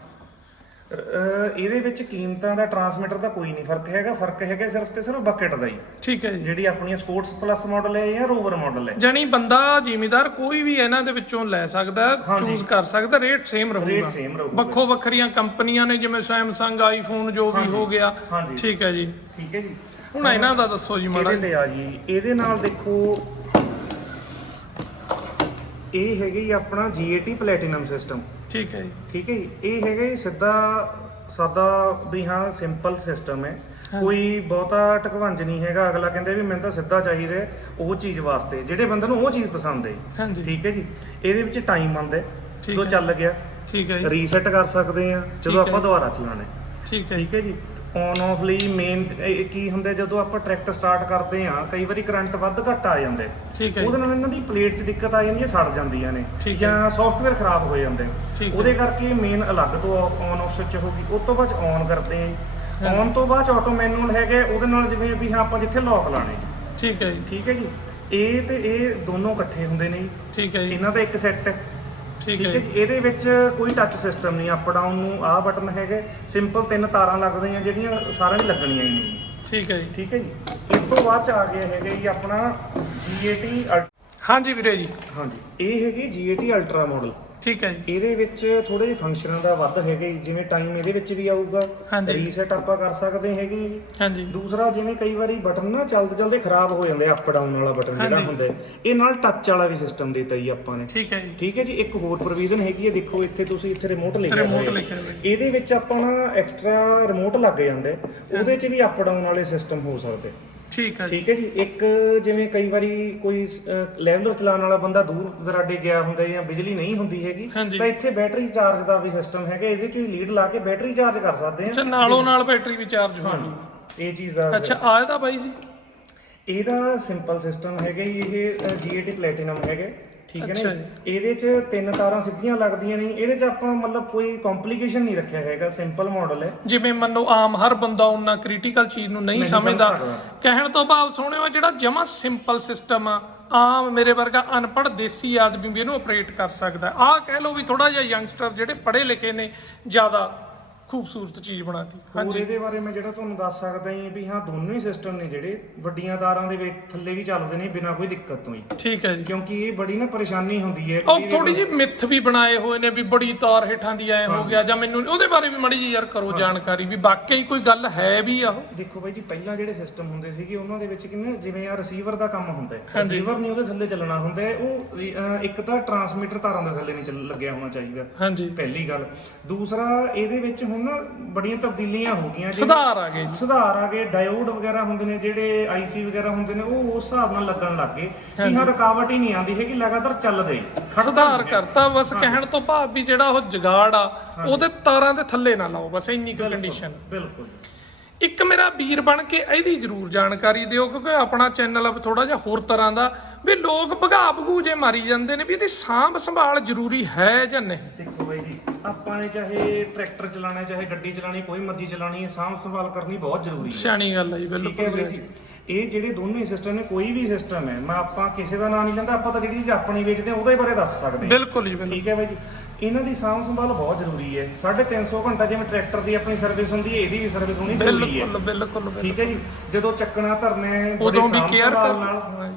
ਇਹਦੇ ਵਿੱਚ ਕੀਮਤਾਂ ਦਾ ਟਰਾਂਸਮਿਟਰ ਦਾ ਕੋਈ ਨਹੀਂ ਫ਼ਰਕ ਹੈਗਾ। ਫ਼ਰਕ ਹੈਗਾ ਸਿਰਫ ਤੇ ਸਿਰਫ ਬਕਟ ਦਾ ਹੀ। ਠੀਕ ਹੈ ਜੀ। ਜਿਹੜੀ ਆਪਣੀਆਂ ਸਪੋਰਟਸ ਪਲੱਸ ਮਾਡਲ ਹੈ ਜਾਂ ਰੋਵਰ ਮਾਡਲ ਹੈ। ਜਾਨੀ ਬੰਦਾ ਜ਼ਿਮੀਦਾਰ ਕੋਈ ਵੀ ਇਹਨਾਂ ਦੇ ਵਿੱਚੋਂ ਲੈ ਸਕਦਾ ਚੂਜ਼ ਕਰ ਸਕਦਾ ਰੇਟ ਸੇਮ ਰਹੂਗਾ। ਵੱਖੋ ਵੱਖਰੀਆਂ ਕੰਪਨੀਆਂ ਨੇ ਜਿਵੇਂ ਸੈਮਸੰਗ ਆਈਫੋਨ ਜੋ ਵੀ ਹੋ ਗਿਆ। ਠੀਕ ਹੈ ਜੀ। ਠੀਕ ਹੈ ਜੀ। ਹੁਣ ਇਹਨਾਂ ਦਾ ਦੱਸੋ ਜੀ ਮਾੜਾ ਇਹਦੇ ਆ ਜੀ। ਇਹਦੇ ਨਾਲ ਦੇਖੋ ਇਹ ਹੈਗੇ ਆਪਣਾ GAT ਪਲੈਟੀਨਮ ਸਿਸਟਮ ਠੀਕ ਹੈ ਜੀ। ਠੀਕ ਹੈ ਜੀ। ਇਹ ਹੈਗਾ ਜੀ ਸਿੱਧਾ ਸਾਦਾ ਵੀ ਹਾਂ ਸਿੰਪਲ ਸਿਸਟਮ ਹੈ। ਕੋਈ ਬਹੁਤਾ ਟਕਵੰਜ ਨਹੀਂ ਹੈਗਾ। ਅਗਲਾ ਕਹਿੰਦੇ ਵੀ ਮੈਨੂੰ ਤਾਂ ਸਿੱਧਾ ਚਾਹੀਦਾ ਹੈ, ਉਹ ਚੀਜ਼ ਵਾਸਤੇ। ਜਿਹੜੇ ਬੰਦੇ ਨੂੰ ਉਹ ਚੀਜ਼ ਪਸੰਦ ਹੈ। ਹਾਂਜੀ। ਠੀਕ ਹੈ ਜੀ। ਇਹਦੇ ਵਿੱਚ ਟਾਈਮ ਆਉਂਦਾ ਹੈ। ਠੀਕ ਜਦੋਂ ਹੈ। ਚੱਲ ਗਿਆ ਠੀਕ ਹੈ ਜੀ। ਰੀਸੈਟ ਕਰ ਸਕਦੇ ਆ ਠੀਕ ਜਦੋਂ ਹੈ। ਆਪਾਂ ਦੁਬਾਰਾ ਚਲਾਣਾ ਹੈ। ਠੀਕ ਹੈ ਜੀ। ਠੀਕ ਹੈ ਜੀ। ਔਨ ਆਫ ਲਈ ਮੇਨ ਕੀ ਹੁੰਦਾ ਜਦੋਂ ਆਪਾਂ ਟਰੈਕਟਰ ਸਟਾਰਟ ਕਰਦੇ ਆ ਕਈ ਵਾਰੀ ਕਰੰਟ ਵੱਧ ਘੱਟ ਆ ਜਾਂਦਾ। ਉਹਦੇ ਨਾਲ ਇਹਨਾਂ ਦੀ ਪਲੇਟ 'ਚ ਦਿੱਕਤ ਆ ਜਾਂਦੀ ਹੈ ਸੜ ਜਾਂਦੀਆਂ ਨੇ। ਜਾਂ। ਸੌਫਟਵੇਅਰ ਖਰਾਬ ਹੋ ਜਾਂਦੇ। ਉਹਦੇ ਕਰਕੇ ਮੇਨ ਅਲੱਗ ਤੋਂ ਔਨ ਆਫ ਸਵਿਚ ਹੋ ਗਈ। ਉਸ ਤੋਂ ਬਾਅਦ ਔਨ ਕਰਦੇ ਆ ਔਨ ਤੋਂ ਬਾਅਦ ਆਟੋ ਮੈਨੂਅਲ ਹੈਗੇ ਉਹਦੇ ਨਾਲ ਜਿਵੇਂ ਵੀ ਹਾਂ ਆਪਾਂ ਜਿੱਥੇ ਲੌਕ ਲਾਣੇ ਠੀਕ ਹੈ ਜੀ। ਠੀਕ ਹੈ ਜੀ। ਇਹ ਤੇ ਇਹ ਦੋਨੋਂ ਇਕੱਠੇ ਹੁੰਦੇ ਨੇ। ਠੀਕ ਹੈ ਜੀ। ਇਹਨਾਂ ਦਾ ਇੱਕ ਸੈੱਟ ਹੈ। ਠੀਕ ਹੈ ਜੀ। ਇਹਦੇ ਵਿੱਚ ਕੋਈ ਟੱਚ ਸਿਸਟਮ ਨਹੀਂ ਅਪ ਡਾਊਨ ਨੂੰ ਆਹ ਬਟਨ ਹੈਗੇ। ਸਿੰਪਲ ਤਿੰਨ ਤਾਰਾਂ ਲੱਗਦੀਆਂ ਜਿਹੜੀਆਂ ਸਾਰਿਆਂ ਦੀ ਲੱਗਣੀਆਂ ਹੀ ਠੀਕ ਹੈ ਜੀ। ਠੀਕ ਹੈ ਜੀ। ਇਸ ਤੋਂ ਬਾਅਦ ਚ ਆ ਗਿਆ ਹੈਗਾ ਜੀ ਆਪਣਾ GAT ਹਾਂਜੀ ਵੀਰੇ ਜੀ। ਹਾਂਜੀ। ਇਹ ਹੈਗੀ GAT ਅਲਟਰਾ ਮਾਡਲ ਠੀਕ ਹੈ ਜੀ ਇਹਦੇ ਵਿੱਚ ਥੋੜੇ ਜਿਹੇ ਫੰਕਸ਼ਨਾਂ ਦਾ ਵੱਧ ਹੈਗੇ ਜੀ, ਜਿਵੇਂ ਟਾਈਮ ਇਹਦੇ ਵਿੱਚ ਵੀ ਆਊਗਾ ਹਾਂਜੀ। ਰੀਸੈਟ ਆਪਾਂ ਕਰ ਸਕਦੇ ਹੈਗੇ ਜੀ ਹਾਂਜੀ ਦੂਸਰਾ ਜਿਵੇਂ ਕਈ ਵਾਰੀ ਬਟਨ ਨਾ ਚੱਲਦੇ ਚੱਲਦੇ ਖਰਾਬ ਹੋ ਜਾਂਦੇ ਅਪ ਡਾਊਨ ਵਾਲਾ ਬਟਨ ਜਿਹੜਾ ਹਾਂਜੀ। ਹੁੰਦਾ ਹੈ। ਇਹ ਨਾਲ ਟੱਚ ਵਾਲਾ ਵੀ ਸਿਸਟਮ ਦਿੱਤਾ ਜੀ ਆਪਾਂ ਨੇ ਠੀਕ ਹੈ ਜੀ ਠੀਕ ਹੈ ਜੀ ਇੱਕ ਹੋਰ ਪ੍ਰੋਵੀਜ਼ਨ ਹੈਗੀ ਹੈ ਦੇਖੋ ਇੱਥੇ ਤੁਸੀਂ ਇੱਥੇ ਰਿਮੋਟ ਲਿਖਿਆ Remote ਹੋਇਆ ਹੈ। ਲਿਖਿਆ ਹੋਇਆ ਹੈ। ਇਹਦੇ ਵਿੱਚ ਆਪਾਂ ਨਾ ਐਕਸਟਰਾ ਰਿਮੋਟ ਲੱਗ ਜਾਂਦਾ ਹੈ। ਉਹਦੇ 'ਚ ਵੀ ਅਪ ਡਾਊਨ ਵਾਲੇ ਸਿਸਟਮ ਹੋ ਸਕਦੇ ਠੀਕ ਹੈ ਠੀਕ ਹੈ ਜੀ। ਇੱਕ ਜਿਵੇਂ ਕਈ ਵਾਰੀ ਕੋਈ ਲੈਵਲਰ ਚਲਾਉਣ ਵਾਲਾ ਬੰਦਾ ਦੂਰ ਦਰਾਡੇ ਗਿਆ ਹੁੰਦਾ ਜਾਂ ਬਿਜਲੀ ਨਹੀਂ ਹੁੰਦੀ ਹੈਗੀ। ਤਾਂ ਇੱਥੇ ਬੈਟਰੀ ਚਾਰਜ ਦਾ ਵੀ ਸਿਸਟਮ ਹੈਗਾ ਇਹਦੇ 'ਚ ਵੀ ਲੀਡ ਲਾ ਕੇ ਬੈਟਰੀ ਚਾਰਜ ਕਰ ਸਕਦੇ ਅੱਛਾ ਹਾਂ ਨਾਲੋਂ ਨਾਲ ਬੈਟਰੀ ਵੀ ਚਾਰਜ ਹੋ ਹਾਂਜੀ ਇਹ ਚੀਜ਼ ਦਾ ਅੱਛਾ ਆ ਇਹਦਾ ਬਾਈ ਜੀ? ਇਹਦਾ ਸਿੰਪਲ ਸਿਸਟਮ ਹੈਗਾ ਜੀ ਇਹ GAT ਪਲੈਟੀਨਮ ਹੈਗਾ। ਠੀਕ ਹੈ ਨਾ ਇਹਦੇ 'ਚ ਤਿੰਨ ਤਾਰਾਂ ਸਿੱਧੀਆਂ ਲੱਗਦੀਆਂ ਨੇ ਇਹਦੇ 'ਚ ਆਪਾਂ ਮਤਲਬ ਕੋਈ ਕੰਪਲਿਕੇਸ਼ਨ ਨਹੀਂ ਰੱਖਿਆ ਹੈਗਾ ਸਿੰਪਲ ਮਾਡਲ ਹੈ। ਜਿਵੇਂ ਮੰਨੋ ਆਮ ਹਰ ਬੰਦਾ ਉਹਨਾਂ ਕ੍ਰਿਟੀਕਲ ਚੀਜ਼ ਨੂੰ ਨਹੀਂ ਨਹੀਂ ਸਮਝ ਸਮਝਦਾ। ਸਕਦਾ। ਕਹਿਣ ਤੋਂ ਭਾਵ ਸੋਹਣਿਓ ਜਿਹੜਾ ਜਮਾ ਸਿੰਪਲ ਸਿਸਟਮ ਆ ਆਮ ਮੇਰੇ ਵਰਗਾ ਅਨਪੜ੍ਹ ਦੇਸੀ ਆਦਮੀ ਵੀ ਇਹਨੂੰ ਆਪਰੇਟ ਕਰ ਸਕਦਾ। ਆਹ ਕਹਿ ਲਓ ਵੀ ਥੋੜਾ ਜਿਹਾ ਯੰਗਸਟਰ ਜਿਹੜੇ ਪੜ੍ਹੇ ਲਿਖੇ ਨੇ ਜ਼ਿਆਦਾ ਖੂਬਸੂਰਤ ਚੀਜ਼ ਬਣਾਤੀ। ਹੋਰ ਇਹਦੇ ਬਾਰੇ ਮੈਂ ਜਿਹੜਾ ਤੁਹਾਨੂੰ ਦੱਸ ਸਕਦਾ ਹਾਂ ਵੀ ਹਾਂ ਦੋਨੋਂ ਹੀ ਸਿਸਟਮ ਨੇ ਜਿਹੜੇ। ਵੱਡੀਆਂ ਤਾਰਾਂ ਦੇ ਵਿੱਚ ਥੱਲੇ ਵੀ ਚੱਲਦੇ ਨੇ ਬਿਨਾਂ ਕੋਈ ਦਿੱਕਤ ਤੋਂ ਹੀ। ਠੀਕ ਹੈ ਜੀ। ਕਿਉਂਕਿ ਇਹ ਬੜੀ ਨਾ ਪਰੇਸ਼ਾਨੀ ਹੁੰਦੀ ਹੈ। ਉਹ ਥੋੜੀ ਜਿਹੀ ਮਿੱਥ ਵੀ ਬਣਾਏ ਹੋਏ ਨੇ ਵੀ ਬੜੀ ਤਾਰ ਹੇਠਾਂ ਦੀ ਐ ਹੋ ਗਿਆ ਜਾਂ ਮੈਨੂੰ ਉਹਦੇ ਬਾਰੇ ਵੀ ਮਾੜੀ ਯਾਰ ਕਰੋ ਜਾਣਕਾਰੀ ਵੀ ਵਾਕਈ ਕੋਈ ਗੱਲ ਹੈ ਵੀ ਆ ਉਹ? ਦੇਖੋ ਬਾਈ ਜੀ ਪਹਿਲਾਂ ਜਿਹੜੇ ਸਿਸਟਮ ਹੁੰਦੇ ਸੀਗੇ ਉਹਨਾਂ ਦੇ ਵਿੱਚ ਕਿੰਨੇ ਜਿਵੇਂ ਆ ਰਿਸੀਵਰ ਦਾ ਕੰਮ ਹੁੰਦਾ ਹੈ। ਰਿਸੀਵਰ ਨਹੀਂ ਉਹਦੇ ਥੱਲੇ ਚੱਲਣਾ ਹੁੰਦਾ ਹੈ। ਉਹ ਅਹ, ਇੱਕ ਤਾਂ ਟਰਾਂਸਮਿਟਰ ਤਾਰਾਂ ਦੇ ਥੱਲੇ ਨਹੀਂ ਚੱਲ ਲੱਗਿਆ ਹੋਣਾ ਚਾਹੀਦਾ। ਹਾਂਜੀ। ਪਹਿਲੀ ਗੱਲ। ਦੂਸਰਾ ਇਹਦੇ ਵਿੱਚ ਹੁਣ ਨਾ ਬੜੀਆਂ ਤਬਦੀਲੀਆਂ ਹੋ ਗਈਆਂ ਜਿਵੇਂ- ਸੁਧਾਰ ਆ ਗਏ ਜੀ। ਸੁਧਾਰ ਆ ਗਏ ਡਾਇਓਡ ਵਗੈਰਾ ਹੁੰਦੇ ਨੇ ਜਿਹੜੇ ਆਈਸੀ ਵਗੈਰਾ ਹੁੰਦੇ ਨੇ ਉਹ ਉਸ ਹਿਸਾਬ ਨਾਲ ਲੱਗਣ ਲੱਗ ਗਏ ਵੀ ਹਾਂ ਰੁਕਾਵਟ ਹੀ ਨਹੀਂ ਆਉਂਦੀ ਹੈਗੀ ਲਗਾਤਾਰ ਚੱਲਦੇ ਸੁਧਾਰ ਕਰਤਾ ਬਸ ਕਹਿਣ ਤੋਂ ਭਾਵ ਵੀ ਜਿਹੜਾ ਉਹ ਜਗਾੜ ਆ ਉਹਦੇ ਤਾਰਾਂ ਦੇ ਥੱਲੇ ਨਾ ਲਾਓ ਬਸ ਇੰਨੀ ਕੁ ਕੰਡੀਸ਼ਨ ਬਿਲਕੁਲ। ਇੱਕ ਮੇਰਾ ਵੀਰ ਬਣ ਕੇ ਇਹਦੀ ਜ਼ਰੂਰ ਜਾਣਕਾਰੀ ਦਿਓ ਕਿਉਂਕਿ ਆਪਣਾ ਚੈਨਲ ਆ ਥੋੜਾ ਜਿਹਾ ਹੋਰ ਤਰ੍ਹਾਂ ਦਾ। ਵੀ ਲੋਕ ਭਗਾ ਭਗੂ ਜੇ ਮਾਰੀ ਜਾਂਦੇ ਨੇ ਵੀ ਇਹਦੀ ਸਾਂਭ ਸੰਭਾਲ ਜ਼ਰੂਰੀ ਹੈ ਜਾਂ ਨਹੀਂ? ਦੇਖੋ ਬਾਈ ਜੀ ਆਪਾਂ ਨੇ ਚਾਹੇ ਟਰੈਕਟਰ ਚਲਾਣਾ ਚਾਹੇ ਗੱਡੀ ਚਲਾਣੀ ਕੋਈ ਮਰਜ਼ੀ ਚਲਾਣੀ ਹੈ ਸਾਂਭ ਸੰਭਾਲ ਕਰਨੀ ਬਹੁਤ ਜ਼ਰੂਰੀ ਹੈ। ਸਿਆਣੀ ਗੱਲ ਹੈ ਜੀ ਠੀਕ ਹੈ ਬਿਲਕੁਲ ਬਾਈ ਜੀ। ਇਹ ਜਿਹੜੇ ਦੋਨੋਂ ਸਿਸਟਮ ਨੇ ਕੋਈ ਵੀ ਸਿਸਟਮ ਹੈ ਮੈਂ ਆਪਾਂ ਕਿਸੇ ਦਾ ਨਾਂ ਨਹੀਂ ਲੈਂਦਾ ਆਪਾਂ ਤਾਂ ਜਿਹੜੀ ਚੀਜ਼ ਆਪਣੀ ਵੇਚਦੇ ਆ ਉਹਦੇ ਬਾਰੇ ਦੱਸ ਸਕਦੇ ਹਾਂ। ਬਿਲਕੁਲ ਜੀ ਬਿਲਕੁਲ। ਠੀਕ ਹੈ ਬਾਈ ਜੀ। ਇਹਨਾਂ ਦੀ ਸਾਂਭ ਸੰਭਾਲ ਬਹੁਤ ਜ਼ਰੂਰੀ ਹੈ। 350 ਘੰਟਾ ਜਿਵੇਂ ਟਰੈਕਟਰ ਦੀ ਆਪਣੀ ਸਰਵਿਸ ਹੁੰਦੀ ਹੈ ਇਹਦੀ ਵੀ ਸਰਵਿਸ ਹੋਣੀ ਜ਼ਰੂਰੀ ਹੈ। ਬਿਲਕੁਲ ਬਿਲਕੁਲ। ਠੀਕ ਹੈ ਜੀ? ਜਦੋਂ ਚੱਕਣਾ ਧਰਨੇ ਉਦੋਂ ਵੀ ਕੇਅਰ ਨਾਲ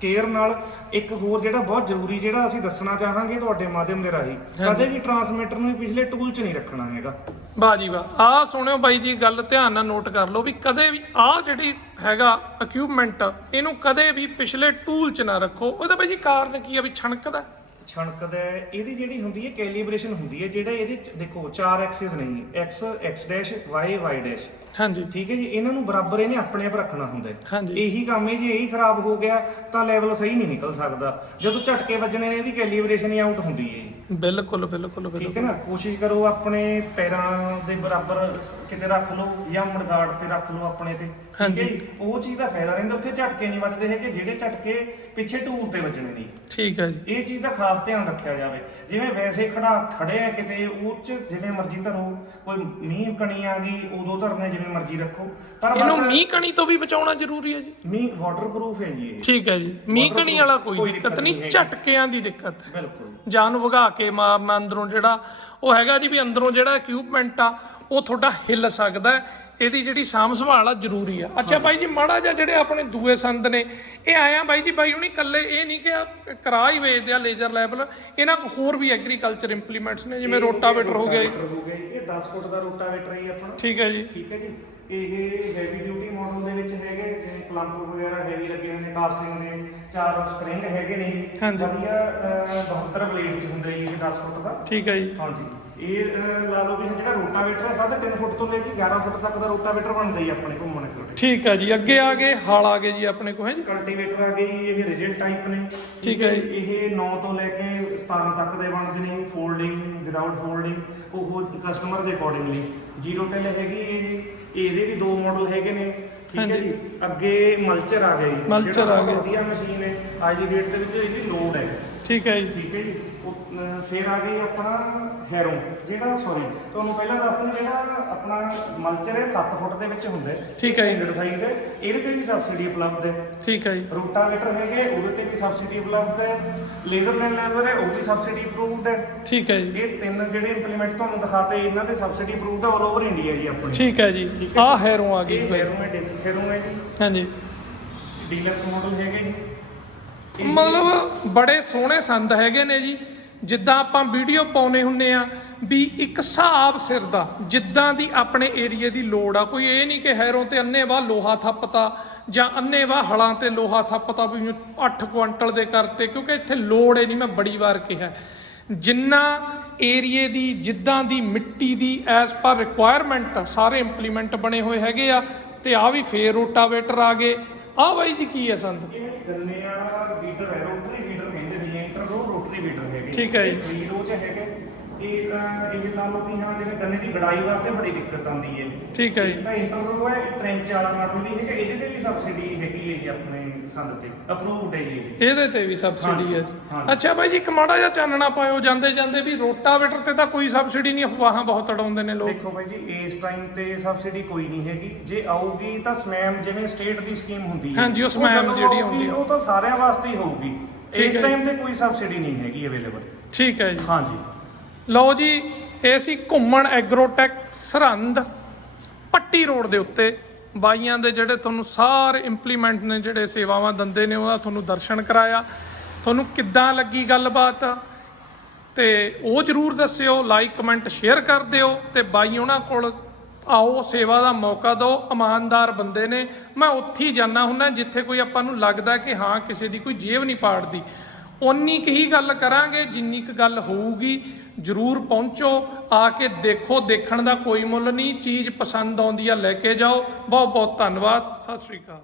ਕੇਅਰ ਨਾਲ ਇੱਕ ਹੋਰ ਜਿਹੜਾ ਬਹੁਤ ਜ਼ਰੂਰੀ ਜਿਹੜਾ ਅਸੀਂ ਦੱਸਣਾ ਚਾਹਾਂਗੇ ਤੁਹਾਡੇ ਮਾਧਿਅਮ ਦੇ ਰਾਹੀਂ ਕਦੇ ਵੀ ਟਰਾਂਸਮਿਟਰ ਨੂੰ ਪਿਛਲੇ ਟੂਲ 'ਚ ਨਹੀਂ ਰੱਖਣਾ ਹੈਗਾ। ਵਾਹ ਜੀ ਵਾਹ। ਆਹ ਸੁਣਿਓ ਬਾਈ ਜੀ ਗੱਲ ਧਿਆਨ ਨਾਲ ਨੋਟ ਕਰ ਲਓ ਵੀ ਕਦੇ ਵੀ ਆਹ ਜਿਹੜੀ ਹੈਗਾ ਇਕਵਿਪਮੈਂਟ ਇਹਨੂੰ ਕਦੇ ਵੀ ਪਿਛਲੇ ਟੂਲ 'ਚ ਨਾ ਰੱਖੋ। ਉਹਦਾ ਬਾਈ ਜੀ ਕਾਰਨ ਕੀ ਆ ਵੀ ਛਣਕਦਾ? ਛਣਕਦਾ ਹੈ। ਇਹਦੀ ਜਿਹੜੀ ਹੁੰਦੀ ਹੈ ਕੈਲੀਬ੍ਰੇਸ਼ਨ ਹੁੰਦੀ ਹੈ ਜਿਹੜਾ ਇਹਦੇ 'ਚ ਦੇਖੋ ਚਾਰ ਐਕਸਿਸ ਨਹੀਂ x x dash y y dash ਹਾਂਜੀ। ਠੀਕ ਹੈ ਜੀ ਇਹਨਾਂ ਨੂੰ ਬਰਾਬਰ ਇਹਨੇ ਆਪਣੇ ਆਪ ਰੱਖਣਾ ਹੁੰਦਾ ਹੈ। ਹਾਂਜੀ। ਇਹੀ ਕੰਮ ਹੈ ਜੀ ਇਹੀ ਖਰਾਬ ਹੋ ਗਿਆ ਤਾਂ ਲੈਵਲ ਸਹੀ ਨਹੀਂ ਨਿਕਲ ਸਕਦਾ। ਜਦੋਂ ਝਟਕੇ ਵੱਜਣੇ ਨੇ ਇਹਦੀ ਕੈਲੀਬ੍ਰੇਸ਼ਨ ਹੀ ਆਊਟ ਹੁੰਦੀ ਹੈ ਜੀ। ਬਿਲਕੁਲ ਬਿਲਕੁਲ ਬਿਲਕੁਲ ਠੀਕ ਹੈ ਨਾ? ਕੋਸ਼ਿਸ਼ ਕਰੋ ਆਪਣੇ ਪੈਰਾਂ ਦੇ ਬਰਾਬਰ ਸ- ਕਿਤੇ ਰੱਖ ਲਓ ਜਾਂ ਮੜਗਾੜ ਤੇ ਰੱਖ ਲਓ ਆਪਣੇ ਤੇ। ਠੀਕ ਹੈ ਹਾਂਜੀ। ਜੀ? ਉਹ ਚੀਜ਼ ਦਾ ਫਾਇਦਾ ਰਹਿੰਦਾ ਉੱਥੇ ਝਟਕੇ ਨਹੀਂ ਵੱਜਦੇ ਹੈਗੇ ਜਿਹੜੇ ਝਟਕੇ ਪਿੱਛੇ ਟੂਲ ਤੇ ਵੱਜਣੇ ਨਹੀਂ ਠੀਕ ਹੈ ਜੀ। ਇਹ ਚੀਜ਼ ਦਾ ਖਾਸ ਧਿਆਨ ਰੱਖਿਆ ਜਾਵੇ। ਜਿਵੇਂ ਵੈਸੇ ਖੜਾ ਖੜੇ ਆ ਕਿਤੇ ਉਹ ਚ ਜਿਵੇਂ ਮਰਜ਼ੀ ਧਰੋ ਕੋਈ ਮੀਂਹ ਕਣੀ ਆ ਗਈ ਉਦੋਂ ਧਰਨੇ ਜਿਵੇਂ ਮਰਜ਼ੀ ਰੱਖੋ। ਪਰ ਇਹਨੂੰ ਬਸ ਮੀਂਹ ਕਣੀ ਤੋਂ ਵੀ ਬਚਾਉਣਾ ਜ਼ਰੂਰੀ ਹੈ ਜੀ। ਮੀਂਹ ਵਾਟਰਪ੍ਰੂਫ ਹੈ ਜੀ ਇਹ। ਠੀਕ ਹੈ ਜੀ। ਮੀਂਹ ਕਣੀ ਵਾਲਾ ਕੋਈ ਦਿੱਕਤ ਨਹੀਂ ਝਟਕਿਆਂ ਦੀ ਦਿੱਕਤ। ਹੈ ਬਿਲਕੁਲ। ਜਾਨ ਵਗਾ ਕੇ ਮਾਰਨਾ ਅੰਦਰੋਂ ਜਿਹੜਾ ਉਹ ਹੈਗਾ ਜੀ ਵੀ ਅੰਦਰੋਂ ਜਿਹੜਾ ਇਕਵਿਪਮੈਂਟ ਆ ਉਹ ਤੁਹਾਡਾ ਹਿੱਲ ਸਕਦਾ। ਇਹਦੀ ਜਿਹੜੀ ਸਾਂਭ ਸੰਭਾਲ ਆ ਜ਼ਰੂਰੀ ਆ। ਅੱਛਾ ਬਾਈ ਜੀ ਮਾੜਾ ਜਿਹਾ ਜਿਹੜੇ ਆਪਣੇ ਦੂਏ ਸੰਦ ਨੇ ਇਹ ਆਇਆ ਬਾਈ ਜੀ ਬਾਈ ਹੁਣੀ ਇਕੱਲੇ ਇਹ ਨਹੀਂ ਕਿ ਕਰਾ ਹੀ ਵੇਚਦੇ ਆ ਲੇਜ਼ਰ ਲੈਵਲ ਇਹਨਾਂ ਕੋਲ ਹੋਰ ਵੀ ਐਗਰੀਕਲਚਰ ਇੰਪਲੀਮੈਂਟਸ ਨੇ ਜਿਵੇਂ ਰੋਟਾਵੇਟਰ ਹੋ ਗਿਆ ਜੀ ਰੋਟਾਵੇਟਰ ਹੋ ਗਿਆ ਜੀ, ਇਹ 10 ਫੁੱਟ ਦਾ ਰੋਟਾਵੇਟਰ ਹੈ ਜੀ ਆਪਣਾ। ਠੀਕ ਹੈ ਜੀ। ਠੀਕ ਹੈ ਜੀ। ਇਹ ਹੈਵੀ ਡਿਊਟੀ ਮਾਡਲ ਦੇ ਵਿੱਚ ਹੈਗੇ ਜਿਵੇਂ ਕਲੰਪ ਵਗੈਰਾ ਹੈਵੀ ਲੱਗੇ ਹੋਏ ਨੇ ਕਾਸਟਿੰਗ ਦੇ ਚਾਰ ਸਪਰਿੰਗ ਹੈਗੇ ਨੇ। ਹਾਂਜੀ। ਵਧੀਆ ਅਹ, 72 ਬਲੇਡ ਚ ਹੁੰਦਾ ਜੀ ਇਹ 10 ਫੁੱਟ ਦਾ। ਠੀਕ ਹੈ ਜੀ। ਹਾਂਜੀ। ਇਹ ਅਹ, ਲਾ ਲਓ ਵੀ ਜਿਹੜਾ ਰੋਟਾਵੇਟਰ ਹੈ ਸਾਢੇ ਤਿੰਨ ਫੁੱਟ ਤੋਂ ਲੈ ਕੇ 11 ਫੁੱਟ ਤੱਕ ਦਾ ਰੋਟਾਵੇਟਰ ਬਣਦਾ ਜੀ ਆਪਣੇ ਘੁੰਮਣ ਕੋਲ ਠੀਕ ਹੈ ਜੀ ਅੱਗੇ ਆ ਗਏ ਹਲ ਆ ਗਏ ਜੀ ਆਪਣੇ ਕੋਲ ਹੈ ਜੀ ਕਲਟੀਵੇਟਰ ਆ ਗਈ ਇਹ ਰਿਜਿਡ ਟਾਈਪ ਨੇ ਠੀਕ ਹੈ ਜੀ। ਇਹ 9 ਤੋਂ ਲੈ ਕੇ 17 ਤੱਕ ਦੇ ਬਣਦੇ ਨੇ ਫੋਲਡਿੰਗ ਵਿਦਆਊਟ ਫੋਲਡਿੰਗ ਉਹ ਕਸਟਮਰ ਦੇ ਅਕੋਰਡਿੰਗਲੀ ਜ਼ੀਰੋ ਟਿਲ ਹੈਗੀ ਇਹ ਜੀ ਇਹਦੇ ਵੀ ਦੋ ਮਾਡਲ ਹੈਗੇ ਨੇ ਠੀਕ ਹੈ ਹਾਂਜੀ। ਜੀ ਅੱਗੇ ਮਲਚਰ ਆ ਮਲਚਰ ਜਿਹੜਾ ਆ ਗਿਆ। ਵਧੀਆ ਮਸ਼ੀਨ ਹੈ ਅੱਜ ਦੀ ਡੇਟ ਦੇ ਵਿੱਚ ਇਹਦੀ ਲੋਡ ਹੈ ਠੀਕ ਹੈ ਜੀ। ਠੀਕ ਹੈ ਜੀ। ਉਹ, ਅਹ, ਫਿਰ ਆ ਗਈ ਆਪਣਾ ਹੈਰੋ ਜਿਹੜਾ ਸੌਰੀ ਤੁਹਾਨੂੰ ਪਹਿਲਾਂ ਦੱਸ ਦਿੰਦਾ ਜਿਹੜਾ ਆਪਣਾ ਮਲਚਰ ਹੈ 7 ਫੁੱਟ ਦੇ ਵਿੱਚ ਹੁੰਦਾ ਹੈ। ਠੀਕ ਹੈ ਜੀ। ਸਟੈਂਡਰਡ ਸਾਈਜ਼ ਹੈ। ਇਹਦੇ ਤੇ ਵੀ ਸਬਸਿਡੀ ਉਪਲਬਧ ਹੈ। ਠੀਕ ਹੈ ਜੀ। ਰੋਟਾਵੇਟਰ ਹੈਗੇ ਉਹਦੇ ਤੇ ਵੀ ਸਬਸਿਡੀ ਉਪਲਬਧ ਹੈ। ਲੇਜ਼ਰ ਲੈਨ ਲੈਵਰ ਹੈ ਉਹ ਵੀ ਸਬਸਿਡੀ ਅਪਰੂਵਡ ਹੈ। ਠੀਕ ਹੈ ਜੀ। ਇਹ ਤਿੰਨ ਜਿਹੜੇ ਇੰਪਲੀਮੈਂਟ ਤੁਹਾਨੂੰ ਦਿਖਾਤੇ ਇਹਨਾਂ ਦੇ ਸਬਸਿਡੀ ਅਪਰੂਵਡ ਹੈ ਆਲ ਓਵਰ ਇੰਡੀਆ ਜੀ ਆਪਣੇ। ਠੀਕ ਹੈ ਜੀ। ਠੀਕ ਹੈ ਆ। ਹੈਰੋਂ ਆ ਗਈ ਇਹ ਬਾਈ ਹੈਰੋ ਹੈ ਡਿਸਕ ਹੈਰੋ ਹੈ ਜੀ। ਹਾਂਜੀ। ਡੀਲਕਸ ਮਾਡਲ ਹੈਗੇ ਜੀ। ਮਤਲਬ ਬੜੇ ਸੋਹਣੇ ਸੰਦ ਹੈਗੇ ਨੇ ਜੀ। ਜਿੱਦਾਂ ਆਪਾਂ ਵੀਡੀਓ ਪਾਉਨੇ ਹੁੰਨੇ ਆ ਵੀ ਇੱਕ ਹਿਸਾਬ ਸਿਰ ਦਾ ਜਿੱਦਾਂ ਦੀ ਆਪਣੇ ਏਰੀਏ ਦੀ ਲੋੜ ਆ। ਕੋਈ ਇਹ ਨਹੀਂ ਕਿ ਹੈਰੋਂ ਤੇ ਅੰਨੇਵਾਹ ਲੋਹਾ ਥੱਪਤਾ ਜਾਂ ਅੰਨੇਵਾਹ ਹਲਾਂ ਤੇ ਲੋਹਾ ਥੱਪਤਾ ਵੀ 8 ਕੁਇੰਟਲ ਦੇ ਕਰਤੇ, ਕਿਉਂਕਿ ਇੱਥੇ ਲੋੜ ਹੈ ਨਹੀਂ, ਮੈਂ ਬੜੀ ਵਾਰ ਕਿਹਾ। ਜਿੰਨਾ ਏਰੀਏ ਦੀ ਜਿੱਦਾਂ ਦੀ ਮਿੱਟੀ ਦੀ ਐਸ ਪਰ ਰਿਕੁਆਇਰਮੈਂਟ ਸਾਰੇ ਇੰਪਲੀਮੈਂਟ ਬਣੇ ਹੋਏ ਹੈਗੇ ਆ। ਤੇ ਆ ਵੀ ਫੇਰ ਰੋਟਾਵੇਟਰ ਆ ਗਏ। ਆ ਬਾਈ ਜੀ ਕੀ ਹੈ ਸੰਦ? ਇਹ ਗੰਨੇ ਵਾਲਾ ਵੀਡਰ ਹੈ ਰੋਟਰੀ ਵੀਡਰ ਕਹਿੰਦੇ ਨੇ ਇੰਟਰ ਰੋਟਰੀ ਵੀਡਰ ਹੈਗੇ ਠੀਕ ਹੈ ਜੀ। ਥ੍ਰੀ ਰੋ ਚ ਹੈਗੇ। ਇਹ ਤਾਂ ਇਹ ਲਾ ਲਓ ਵੀ ਹਾਂ ਜਿਵੇਂ ਗੰਨੇ ਦੀ ਗੜਾਈ ਵਾਸਤੇ ਬੜੀ ਦਿੱਕਤ ਆਉਂਦੀ ਹੈ ਠੀਕ ਹੈ ਜੀ। ਤਾਂ ਇੰਟਰ ਰੋ ਹੈ ਟ੍ਰੈਂਚ ਵਾਲਾ ਮਾਡਲ ਵੀ ਹੈਗਾ ਇਹਦੇ ਤੇ ਵੀ ਸਬਸਿਡੀ ਹੈਗੀ ਹੈ ਜੀ ਆਪਣੇ ਸੰਦ ਤੇ ਅਪਰੂਵਡ ਹੈ ਜੀ ਇਹ। ਇਹਦੇ ਤੇ ਵੀ ਸਬਸਿਡੀ ਹੈ ਜੀ। ਹਾਂਜੀ। ਅੱਛਾ ਬਾਈ ਜੀ ਇੱਕ ਮਾੜਾ ਜਿਹਾ ਚਾਨਣਾ ਪਾਇਓ ਜਾਂਦੇ ਜਾਂਦੇ ਵੀ ਰੋਟਾਵੇਟਰ ਤੇ ਤਾਂ ਕੋਈ ਸਬਸਿਡੀ ਨਹੀਂ ਅਫਵਾਹਾਂ ਬਹੁਤ ਅੜਾਉਂਦੇ ਨੇ ਲੋਕ। ਦੇਖੋ ਬਾਈ ਜੀ ਇਸ ਟਾਈਮ ਤੇ ਸਬਸਿਡੀ ਕੋਈ ਨਹੀਂ ਹੈਗੀ। ਜੇ ਆਊਗੀ ਤਾਂ ਸਮੈਮ ਜਿਵੇਂ ਸਟੇਟ ਦੀ ਸਕੀਮ ਹੁੰਦੀ ਹੈ ਹਾਂਜੀ, ਉਹ ਜਦੋਂ SMAM ਜਿਹੜੀ ਆਊਗੀ, ਆਉਂਦੀ ਹੈ। ਉਹ ਤਾਂ ਸਾਰਿਆਂ ਵਾਸਤੇ ਹੀ ਹੋਊਗੀ। ਠੀਕ ਇਸ ਹੈ ਟਾਈਮ ਤੇ ਕੋਈ ਸਬਸਿਡੀ ਨਹੀਂ ਹੈਗੀ ਅਵੇਲੇਬਲ ਠੀਕ ਹੈ ਜੀ। ਹਾਂਜੀ। ਲਓ ਜੀ, ਇਹ ਸੀ ਘੁੰਮਣ ਐਗਰੋਟੈਕ ਸਰਹੰਦ, ਪੱਟੀ ਰੋਡ ਦੇ ਉੱਤੇ। ਬਾਈਆਂ ਦੇ ਜਿਹੜੇ ਤੁਹਾਨੂੰ ਸਾਰੇ ਇੰਪਲੀਮੈਂਟ ਨੇ, ਜਿਹੜੇ ਸੇਵਾਵਾਂ ਦਿੰਦੇ ਨੇ, ਉਹਦਾ ਤੁਹਾਨੂੰ ਦਰਸ਼ਨ ਕਰਾਇਆ। ਤੁਹਾਨੂੰ ਕਿੱਦਾਂ ਲੱਗੀ ਗੱਲਬਾਤ? ਤੇ ਉਹ ਜਰੂਰ ਦੱਸਿਓ ਲਾਈਕ ਕਮੈਂਟ ਸ਼ੇਅਰ ਕਰ ਦਿਓ ਤੇ ਬਾਈ ਉਹਨਾਂ ਕੋਲ ਆਓ, ਸੇਵਾ ਦਾ ਮੌਕਾ ਦਿਓ। ਇਮਾਨਦਾਰ ਬੰਦੇ ਨੇ। ਮੈਂ ਉੱਥੇ ਹੀ ਜਾਣਾ ਹੁੰਦਾ, ਜਿੱਥੇ ਕੋਈ ਆਪਾਂ ਨੂੰ ਲੱਗਦਾ ਕਿ ਹਾਂ, ਕਿਸੇ ਦੀ ਕੋਈ ਜੇਬ ਨਹੀਂ ਪਾੜਦੀ। ਉਨੀ ਕੁ ਹੀ ਗੱਲ ਕਰਾਂਗੇ, ਜਿੰਨੀ ਕੁ ਗੱਲ ਹੋਊਗੀ, ਜਰੂਰ ਪਹੁੰਚੋ, ਆ ਕੇ ਦੇਖੋ, ਦੇਖਣ ਦਾ ਕੋਈ ਮੁੱਲ ਨਹੀਂ, ਚੀਜ਼ ਪਸੰਦ ਆਉਂਦੀ ਆ, ਲੈ ਕੇ ਜਾਓ। ਬਹੁਤ ਬਹੁਤ ਧੰਨਵਾਦ, ਸਤਿ ਸ੍ਰੀ ਅਕਾਲ।